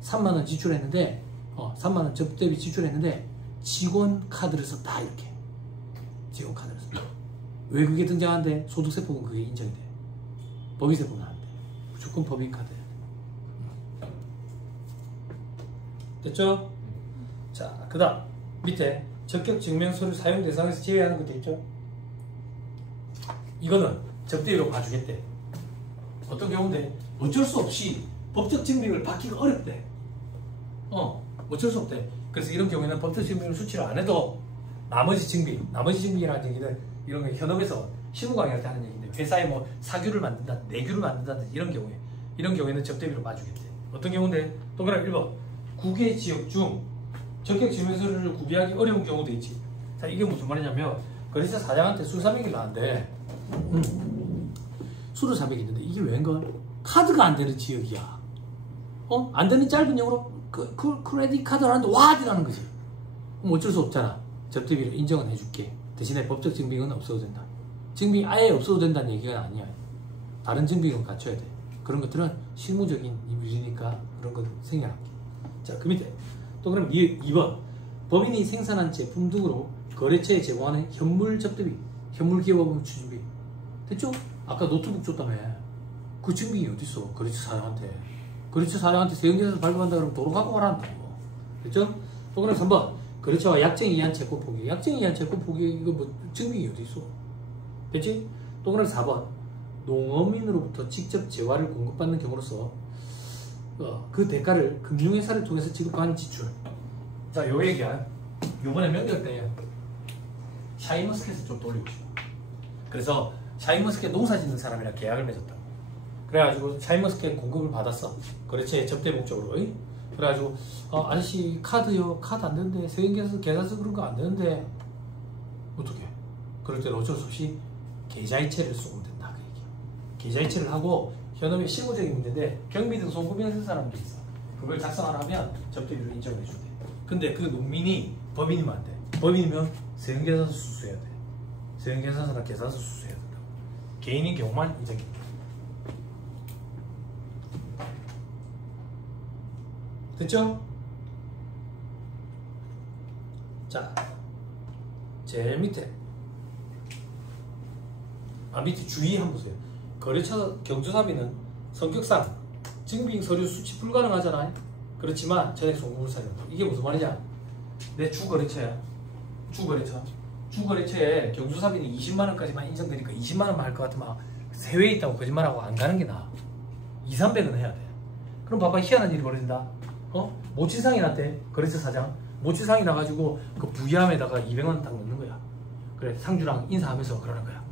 3만원 지출했는데 3만원 접대비 지출했는데 직원 카드를 썼다 이렇게. 직원 카드를 썼다. 왜 그게 등장하는데? 소득세법은 그게 인정이 돼. 법인세법은 안 돼. 무조건 법인카드. 됐죠? 자, 그 다음 밑에 적격 증명서류 사용 대상에서 제외하는 것도 있죠? 이거는 접대비로 봐주겠대. 어떤 경우인데 어쩔 수 없이 법적 증빙을 받기가 어렵대. 어쩔 수 없대. 그래서 이런 경우에는 법적 증빙을 수치를 안 해도 나머지 증빙이라는 얘기는 이런 거 현업에서 실무 강의할 때 하는 얘기인데, 회사에 뭐 사규를 만든다, 내규를 만든다 이런 경우에는 접대비로 봐주겠대. 어떤 경우인데? 동그라미 1번 국외 지역 중 적격 증명서류를 구비하기 어려운 경우도 있지. 자, 이게 무슨 말이냐면 거래처 사장한테 수사명이 나는데 수로 400이 있는데 이게 웬걸? 카드가 안 되는 지역이야. 안 되는 짧은 영어로 크레딧 카드를 하는데 와디라는 거지. 그럼 어쩔 수 없잖아. 접대비로 인정은 해줄게. 대신에 법적 증빙은 없어도 된다. 증빙이 아예 없어도 된다는 얘기가 아니야. 다른 증빙은 갖춰야 돼. 그런 것들은 실무적인 이유니까 그런 거 생략할게. 자, 그 밑에 또 그럼 2번 법인이 생산한 제품 등으로 거래처에 제공하는 현물 접대비, 현물 기업업무 추진비. 됐죠? 아까 노트북 줬다며. 그 증빙이 어딨어? 거래처 사장한테 세금계산서 발급한다 그러면 도로 갖고 가란다고. 됐죠? 또 그럼 3번 거래처와 약정에 의한 채권 포기. 약정에 의한 채권 포기 이거 뭐 증빙이 어딨어? 됐지? 또 그럼 4번 농업인으로부터 직접 재화를 공급받는 경우로서 그 대가를 금융회사를 통해서 지급하는 지출. 자, 요 얘기야. 요번에 명절 때 샤인머스켓을 좀 돌리고 싶어. 그래서 샤인머스켓 농사 짓는 사람이랑 계약을 맺었다고. 그래가지고 샤인머스켓 공급을 받았어. 거래처의 접대 목적으로. 그래가지고 아저씨 카드요. 카드 안 되는데 세금계산서 그런 거 안 되는데 어떻게? 그럴 때는 어쩔 수 없이 계좌이체를 쓰면 된다 그 얘기야. 계좌이체를 하고 현업의 실무적인 문제인데 경비 등 송금해야 사람도 있어. 그걸 작성하라면 접대비로 인정을 해줘야 돼. 근데 그 농민이 법인이면 안 돼. 법인이면 세금계산서 수수해야 돼. 세금계산서나 계산서 수수해야 된다고. 개인인 경우만 인정해. 됐죠? 자, 제일 밑에 밑에 주의 한번 보세요. 거래처 경조사비는 성격상 증빙 서류 수취 불가능하잖아요. 그렇지만 전액 송금불사입니다. 이게 무슨 말이냐? 내 주거래처야. 주거래처에 경조사비는 20만원까지만 인정되니까 20만원만 할 것 같으면 해외에 있다고 거짓말하고 안 가는 게 나아. 2, 300은 해야 돼. 그럼 봐봐, 희한한 일이 벌어진다. 모치상이 났대. 거래처 사장 모치상이 나가지고 그 부의함에다가 200만원 딱 넣는 거야. 그래, 상주랑 인사하면서 그러는 거야.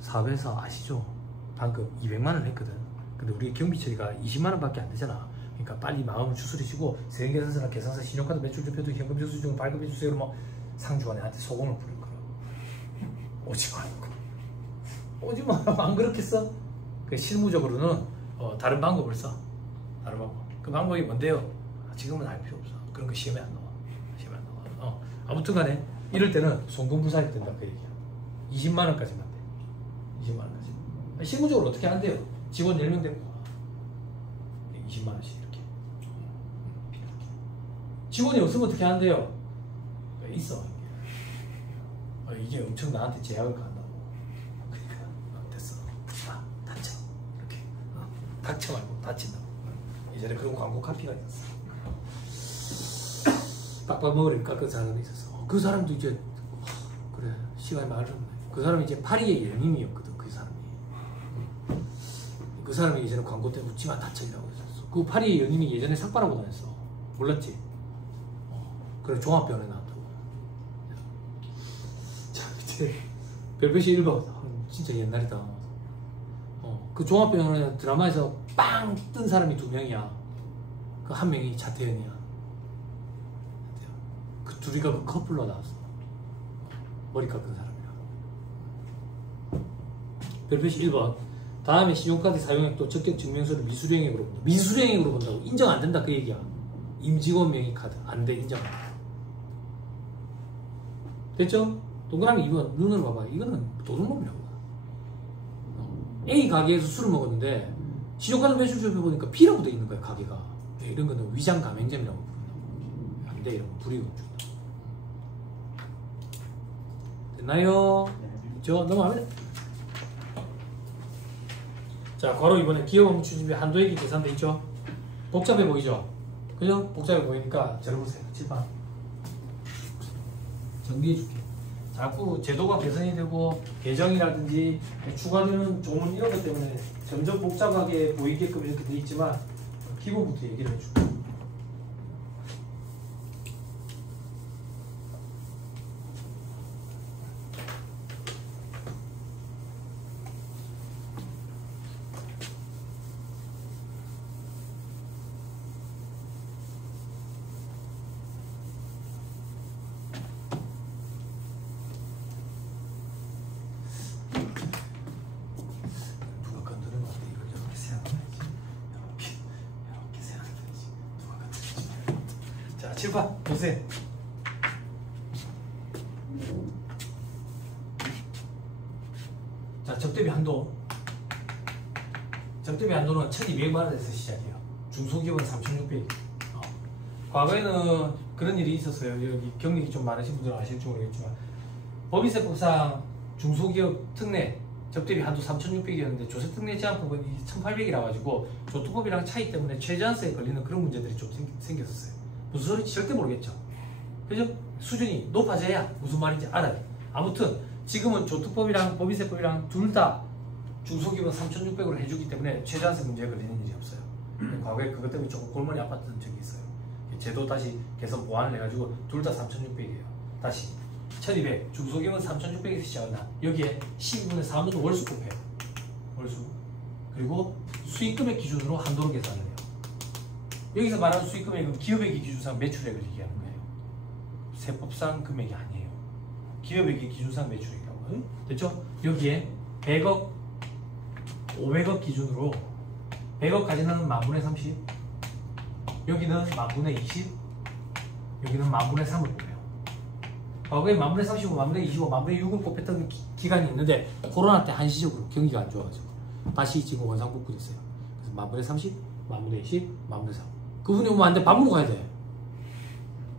사업에서 아시죠? 방금 200만원 했거든. 근데 우리 경비 처리가 20만원밖에 안 되잖아. 그러니까 빨리 마음을 추스리시고 세금계산서나 계산서, 신용카드 매출표도 현금 영수증 발급해 주세요. 그러면 상주가 내한테 소금을 부릴 거야. 오지 말고. 오지 마. 안 그렇겠어? 그 실무적으로는 다른 방법을 써. 다른 방법. 그 방법이 뭔데요? 지금은 알 필요 없어. 그런 거 시험에 안 나와. 아무튼 간에 이럴 때는 송금부사해야 된다 그 얘기야. 20만원까지만 돼. 20만원까지. 실무적으로 어떻게 한대요? 직원 10명 되고 20만원씩 이렇게. 직원이 없으면 어떻게 한대요? 있어. 이게 엄청 나한테 제약을 간다고. 그러니까 됐어. 다쳐. 이렇게. 닥쳐 말고 다친다고. 예전에 그런 광고 카피가 있었어. 빡빡 먹으려 깎은 사람이 있었어. 그 사람도 이제 그래 시간이 많이 없네. 그 사람이 이제 파리의 연임이었거든. 그 사람이. 그 사람이 예전에 광고 때 묻지마 다쳐이라고 했었어. 그 파리의 연임이 예전에 삭발하고 다녔어. 몰랐지? 그래 종합병원에 나왔다고. 자 밑에 별빛이 1번 진짜 옛날이다. 그 종합병원에 드라마에서 빵 뜬 사람이 2명이야. 그 한 명이 차태현이야. 그 둘이가 그 커플로 나왔어. 머리 깎은 사람이야. 별빛이 1번 다음에 신용카드 사용액도 적격 증명서를 미수령액으로 본다. 미수령액으로 본다고. 인정 안 된다 그 얘기야. 임직원 명의 카드 안 돼. 인정 안 돼. 됐죠? 동그라미 2번 눈으로 봐봐. 이거는 도둑놈이라고. A 가게에서 술을 먹었는데 신용카드 매출표를 보니까 B라고 돼 있는 거야 가게가. 이런 거는 위장 가맹점이라고 부른다고. 안 돼. 이런 거 불이익을 준다. 됐나요? 저 넘어가면 자 괄호 이번에 기업업무 추진비 한도액이 계산돼 있죠? 복잡해 보이죠? 그죠? 복잡해 보이니까 적어보세요. 7번 정리해 줄게. 자꾸 제도가 개선이 되고 개정이라든지 추가되는 조문 이런 것 때문에 점점 복잡하게 보이게끔 이렇게 돼 있지만 기본부터 얘기를 해줄게. 자, 7번 보세요. 자, 적대비 한도. 적대비 한도는 1200만원에서 시작해요. 중소기업은 3600. 과거에는 그런 일이 있었어요. 여기 경력이 좀 많으신 분들은 아실지 모르겠지만 법인세법상 중소기업 특례 적대비 한도 3600이었는데 조세특례 제한법은 1800이라 가지고 조투법이랑 차이 때문에 최저한세에 걸리는 그런 문제들이 좀 생겼었어요. 무슨 소리인지 절대 모르겠죠. 그죠? 수준이 높아져야 무슨 말인지 알아요. 아무튼 지금은 조투법이랑 법인세법이랑 둘 다 중소기업은 3600으로 해주기 때문에 최저한세 문제에 걸리는 일이 없어요. 과거에 그것 때문에 조금 골머리 아팠던 적이 있어요. 제도 다시 개선 보완을 해가지고 둘 다 3600이에요. 다시 1200 중소기업은 3600에서 시작한다. 여기에 12분의 4는 월수 곱해요. 월수. 그리고 수익금액 기준으로 한도를 계산을 해요. 여기서 말하는 수익금액은 기업액의 기준상 매출액을 얘기하는 거예요. 세법상 금액이 아니에요. 기업액의 기준상 매출액이라고. 됐죠? 여기에 100억, 500억 기준으로 100억 가지는 만분의 30, 여기는 만분의 20, 여기는 만분의 3을 곱해요. 과거에 만분의 35, 만분의 25, 만분의 6을 곱했던 기간이 있는데 코로나 때 한시적으로 경기가 안 좋아가지고 다시 지금 원상복구 됐어요. 그래서 만분의 30, 만분의 20, 만분의 3. 그분이 오면 안 돼. 밥 먹으러 가야 돼.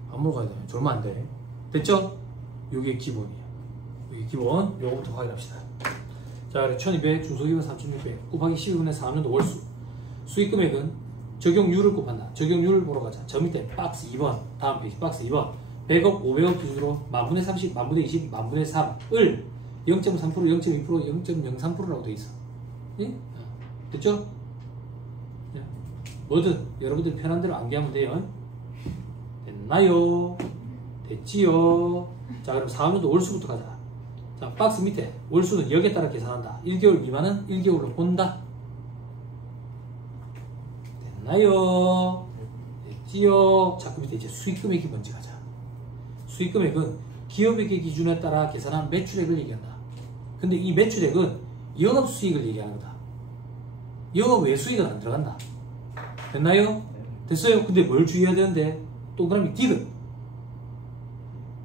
밥 먹으러 가야 돼. 졸면 안 돼. 됐죠? 요게 기본이야. 요게 기본. 요거부터 확인합시다. 자, 1200 중소기업은 3600 곱하기 12분의 4년도 월수. 수익금액은 적용률을 곱한다. 적용률을 보러 가자. 저 밑에 박스 2번, 다음 페이지 박스 2번. 100억, 500억 기준으로 만분의 30, 만분의 20, 만분의 3을 0.3%, 0.2%, 0.03%라고 돼 있어. 예? 됐죠? 뭐든 여러분들 편한 대로 암기하면 돼요. 됐나요? 됐지요? 자, 그럼 4년도 월수부터 가자. 자, 박스 밑에 월수는 역에 따라 계산한다. 1개월 미만은 1개월로 본다. 됐나요? 됐지요? 자, 그 밑에 이제 수익금액이 뭔지 가자. 수익금액은 기업액의 기준에 따라 계산한 매출액을 얘기한다. 근데 이 매출액은 영업수익을 얘기하는 거다. 영업 외수익은 안 들어간다. 됐나요? 됐어요? 근데 뭘 주의해야 되는데? 동그라미 D는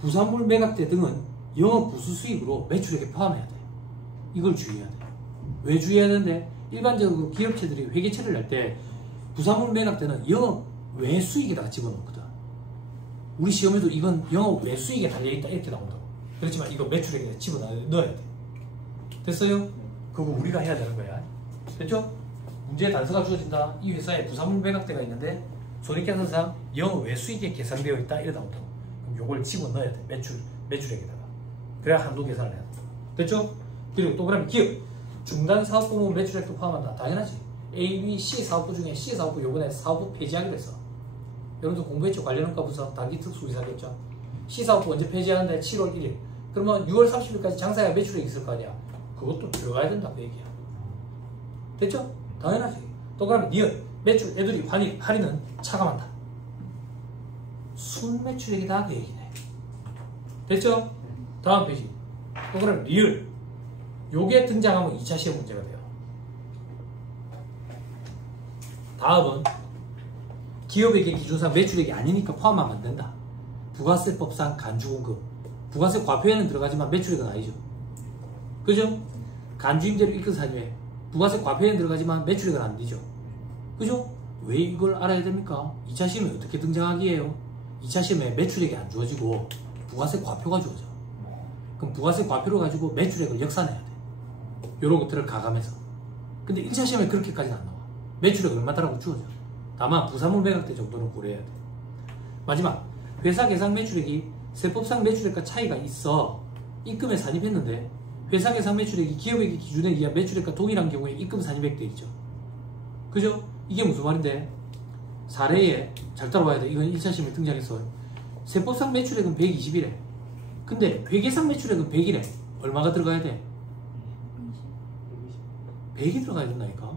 부산물 매각대 등은 영업 부수 수익으로 매출액에 포함해야 돼. 이걸 주의해야 돼. 왜 주의해야 되는데? 일반적으로 기업체들이 회계처리를 할 때 부산물 매각대는 영업 외수익에다가 집어넣거든. 우리 시험에도 이건 영업 외수익에 달려있다 이렇게 나온다고. 그렇지만 이거 매출액에 집어넣어야 돼. 됐어요? 그거 우리가 해야 되는 거야. 됐죠? 문제의 단서가 주어진다. 이 회사에 부산물 매각대가 있는데 손익계산상 영업 외수익에 계산되어 있다 이래 나온다고. 그럼 요걸 집어넣어야 돼. 매출액에다가. 그래야 한도 계산을 해야 돼. 됐죠? 그리고 동그라미 기업 중단 사업부 모 매출액도 포함한다. 당연하지. A, B, C 사업부 중에 C 사업부 요번에 사업부 폐지하기로 했어. 여러분들 공부했죠? 관련원가 부서 단기 특수이사겠죠? C 사업부 언제 폐지하는데 7월 1일. 그러면 6월 30일까지 장사해야 매출액이 있을 거 아니야. 그것도 들어가야 된다 그 얘기야. 됐죠? 당연하지. 동그라미 니은 매출 애들이 할인은 차감한다. 순매출액이다 그 얘기네. 됐죠? 다음 페이지. 동그라미 리을 요게 등장하면 2차 시험 문제가 돼요. 다음은 기업에게 기준상 매출액이 아니니까 포함하면 안 된다. 부가세법상 간주공급. 부가세 과표에는 들어가지만 매출액은 아니죠. 그죠? 간주임대료 이권 산입에 부가세 과표에는 들어가지만 매출액은 안 되죠. 그죠? 왜 이걸 알아야 됩니까? 2차 시험에 어떻게 등장하기에요? 2차 시험에 매출액이 안 주어지고 부가세 과표가 주어져. 그럼 부가세 과표로 가지고 매출액을 역산해야 돼. 요런 것들을 가감해서. 근데 1차 시험에 그렇게까지는 안 나와. 매출액 얼마다라고 주어져. 다만 부산물 매각대 정도는 고려해야 돼. 마지막 회사 계상 매출액이 세법상 매출액과 차이가 있어. 입금에 산입했는데 회사 계상 매출액이 기업액의 기준에 의한 매출액과 동일한 경우에 입금 산입액 돼 있죠. 그죠? 이게 무슨 말인데? 사례에 잘 따라와야 돼. 이건 1차 시험에 등장했어. 세법상 매출액은 120이래. 근데 회계상 매출액은 100이래. 얼마가 들어가야 돼? 100이 들어가야 된다니까.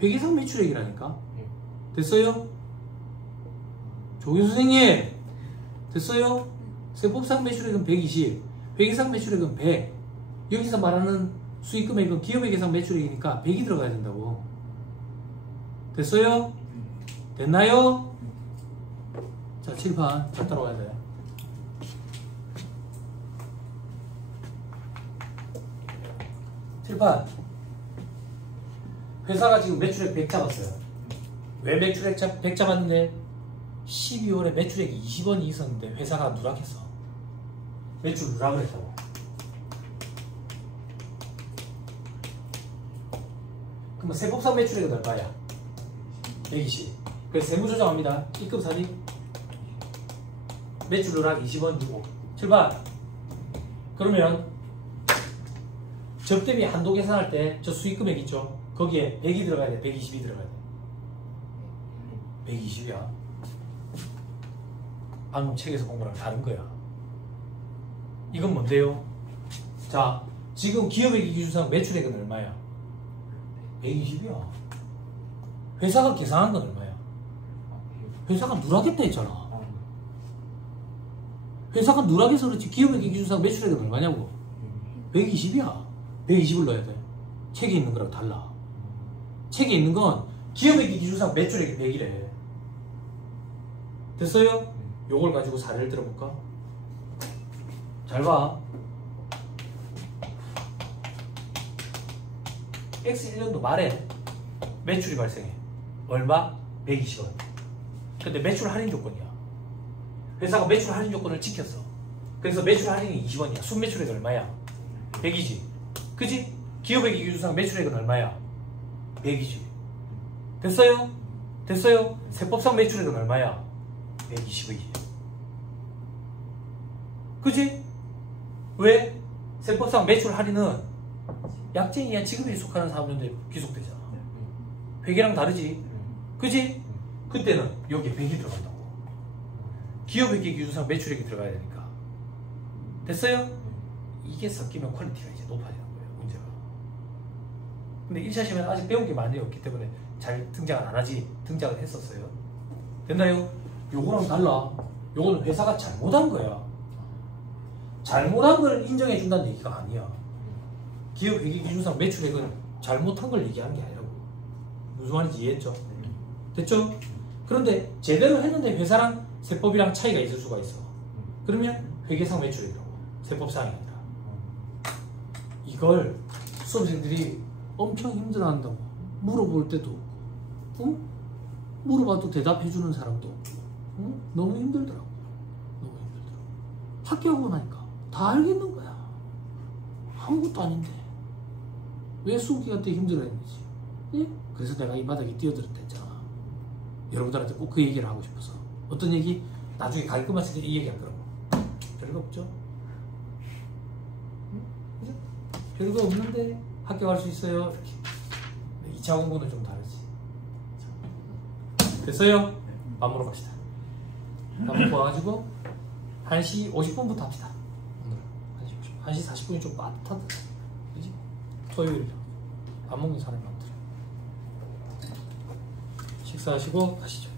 회계상 매출액이라니까. 됐어요? 조균 선생님 됐어요? 세법상 매출액은 120, 회계상 매출액은 100. 여기서 말하는 수익금액은 기업회계상 매출액이니까 100이 들어가야 된다고. 됐어요? 됐나요? 자, 칠판 잘 따라와야 돼. 칠판 회사가 지금 매출액 100 잡았어요. 왜 매출액 100 잡았는데 12월에 매출액이 20원이 있었는데 회사가 누락했어. 매출 누락을 했다고. 그러면 세법상 매출액은 얼마야? 120. 그래서 세무조정합니다. 입금 산입 매출 누락 20원 주고 출발. 그러면 접대비 한도 계산할 때 저 수익금액 있죠? 거기에 100이 들어가야 돼? 120이 들어가야 돼? 120이야. 방금 책에서 본 거랑 다른 거야. 이건 뭔데요? 자, 지금 기업액의 기준상 매출액은 얼마야? 120이야. 회사가 계산한 건 얼마야? 회사가 누락했다 했잖아. 회사가 누락해서 그렇지 기업액의 기준상 매출액은 얼마냐고? 120이야. 120을 넣어야 돼. 책에 있는 거랑 달라. 책에 있는 건 기업액의 기준상 매출액이 100이래. 됐어요? 요걸 가지고 사례를 들어볼까? 잘 봐. X1년도 말에 매출이 발생해. 얼마? 120원. 근데 매출 할인 조건이야. 회사가 매출 할인 조건을 지켰어. 그래서 매출 할인이 20원이야. 순매출액이 얼마야? 100이지. 그지? 기업회계 기준상 매출액은 얼마야? 100이지. 됐어요? 됐어요? 세법상 매출액은 얼마야? 120억이지. 그지? 왜? 세법상 매출 할인은 약정이야 지급에 속하는 사업연도에 귀속되잖아. 회계랑 다르지? 그지? 그때는 여기에 100이 들어간다고. 기업회계 기준상 매출액이 들어가야 되니까. 됐어요? 이게 섞이면 퀄리티가 이제 높아지는 거예요, 문제가. 근데 1차 시험에는 아직 배운 게 많이 없기 때문에 잘 등장은 안 하지. 등장은 했었어요. 됐나요? 요거랑 달라. 요거는 회사가 잘못한 거야. 잘못한 걸 인정해 준다는 얘기가 아니야. 기업회계 기준상 매출액은 잘못한 걸 얘기하는 게 아니라고. 무슨 말인지 이해했죠? 됐죠? 그런데 제대로 했는데 회사랑 세법이랑 차이가 있을 수가 있어. 그러면 회계상 매출액이라고. 세법상이 아니라. 이걸 수험생들이 엄청 힘들어한다고. 물어볼 때도 없고, 응? 물어봐도 대답해주는 사람도 없고, 응? 너무 힘들더라고. 너무 힘들더라고. 학교하고 나니까 다 알겠는 거야. 아무것도 아닌데 왜 수험기간 때 힘들어했는지. 예? 그래서 내가 이 바닥에 뛰어들었다 했잖아. 여러분들한테 꼭 그 얘기를 하고 싶어서. 어떤 얘기? 나중에 가르쳐 봤을 때 이 얘기 안 그러고 별거 없죠? 응? 그죠? 별거 없는데 학교 갈 수 있어요. 이렇게. 2차 공부는 좀 다르지. 됐어요? 밥 먹으러 갑시다. 밥 먹고 와가지고 1시 50분부터 합시다. 오늘 1시 40분이 좀 빠듯하다. 그지? 토요일이라 밥 먹는 사람이 많더라. 식사하시고 가시죠.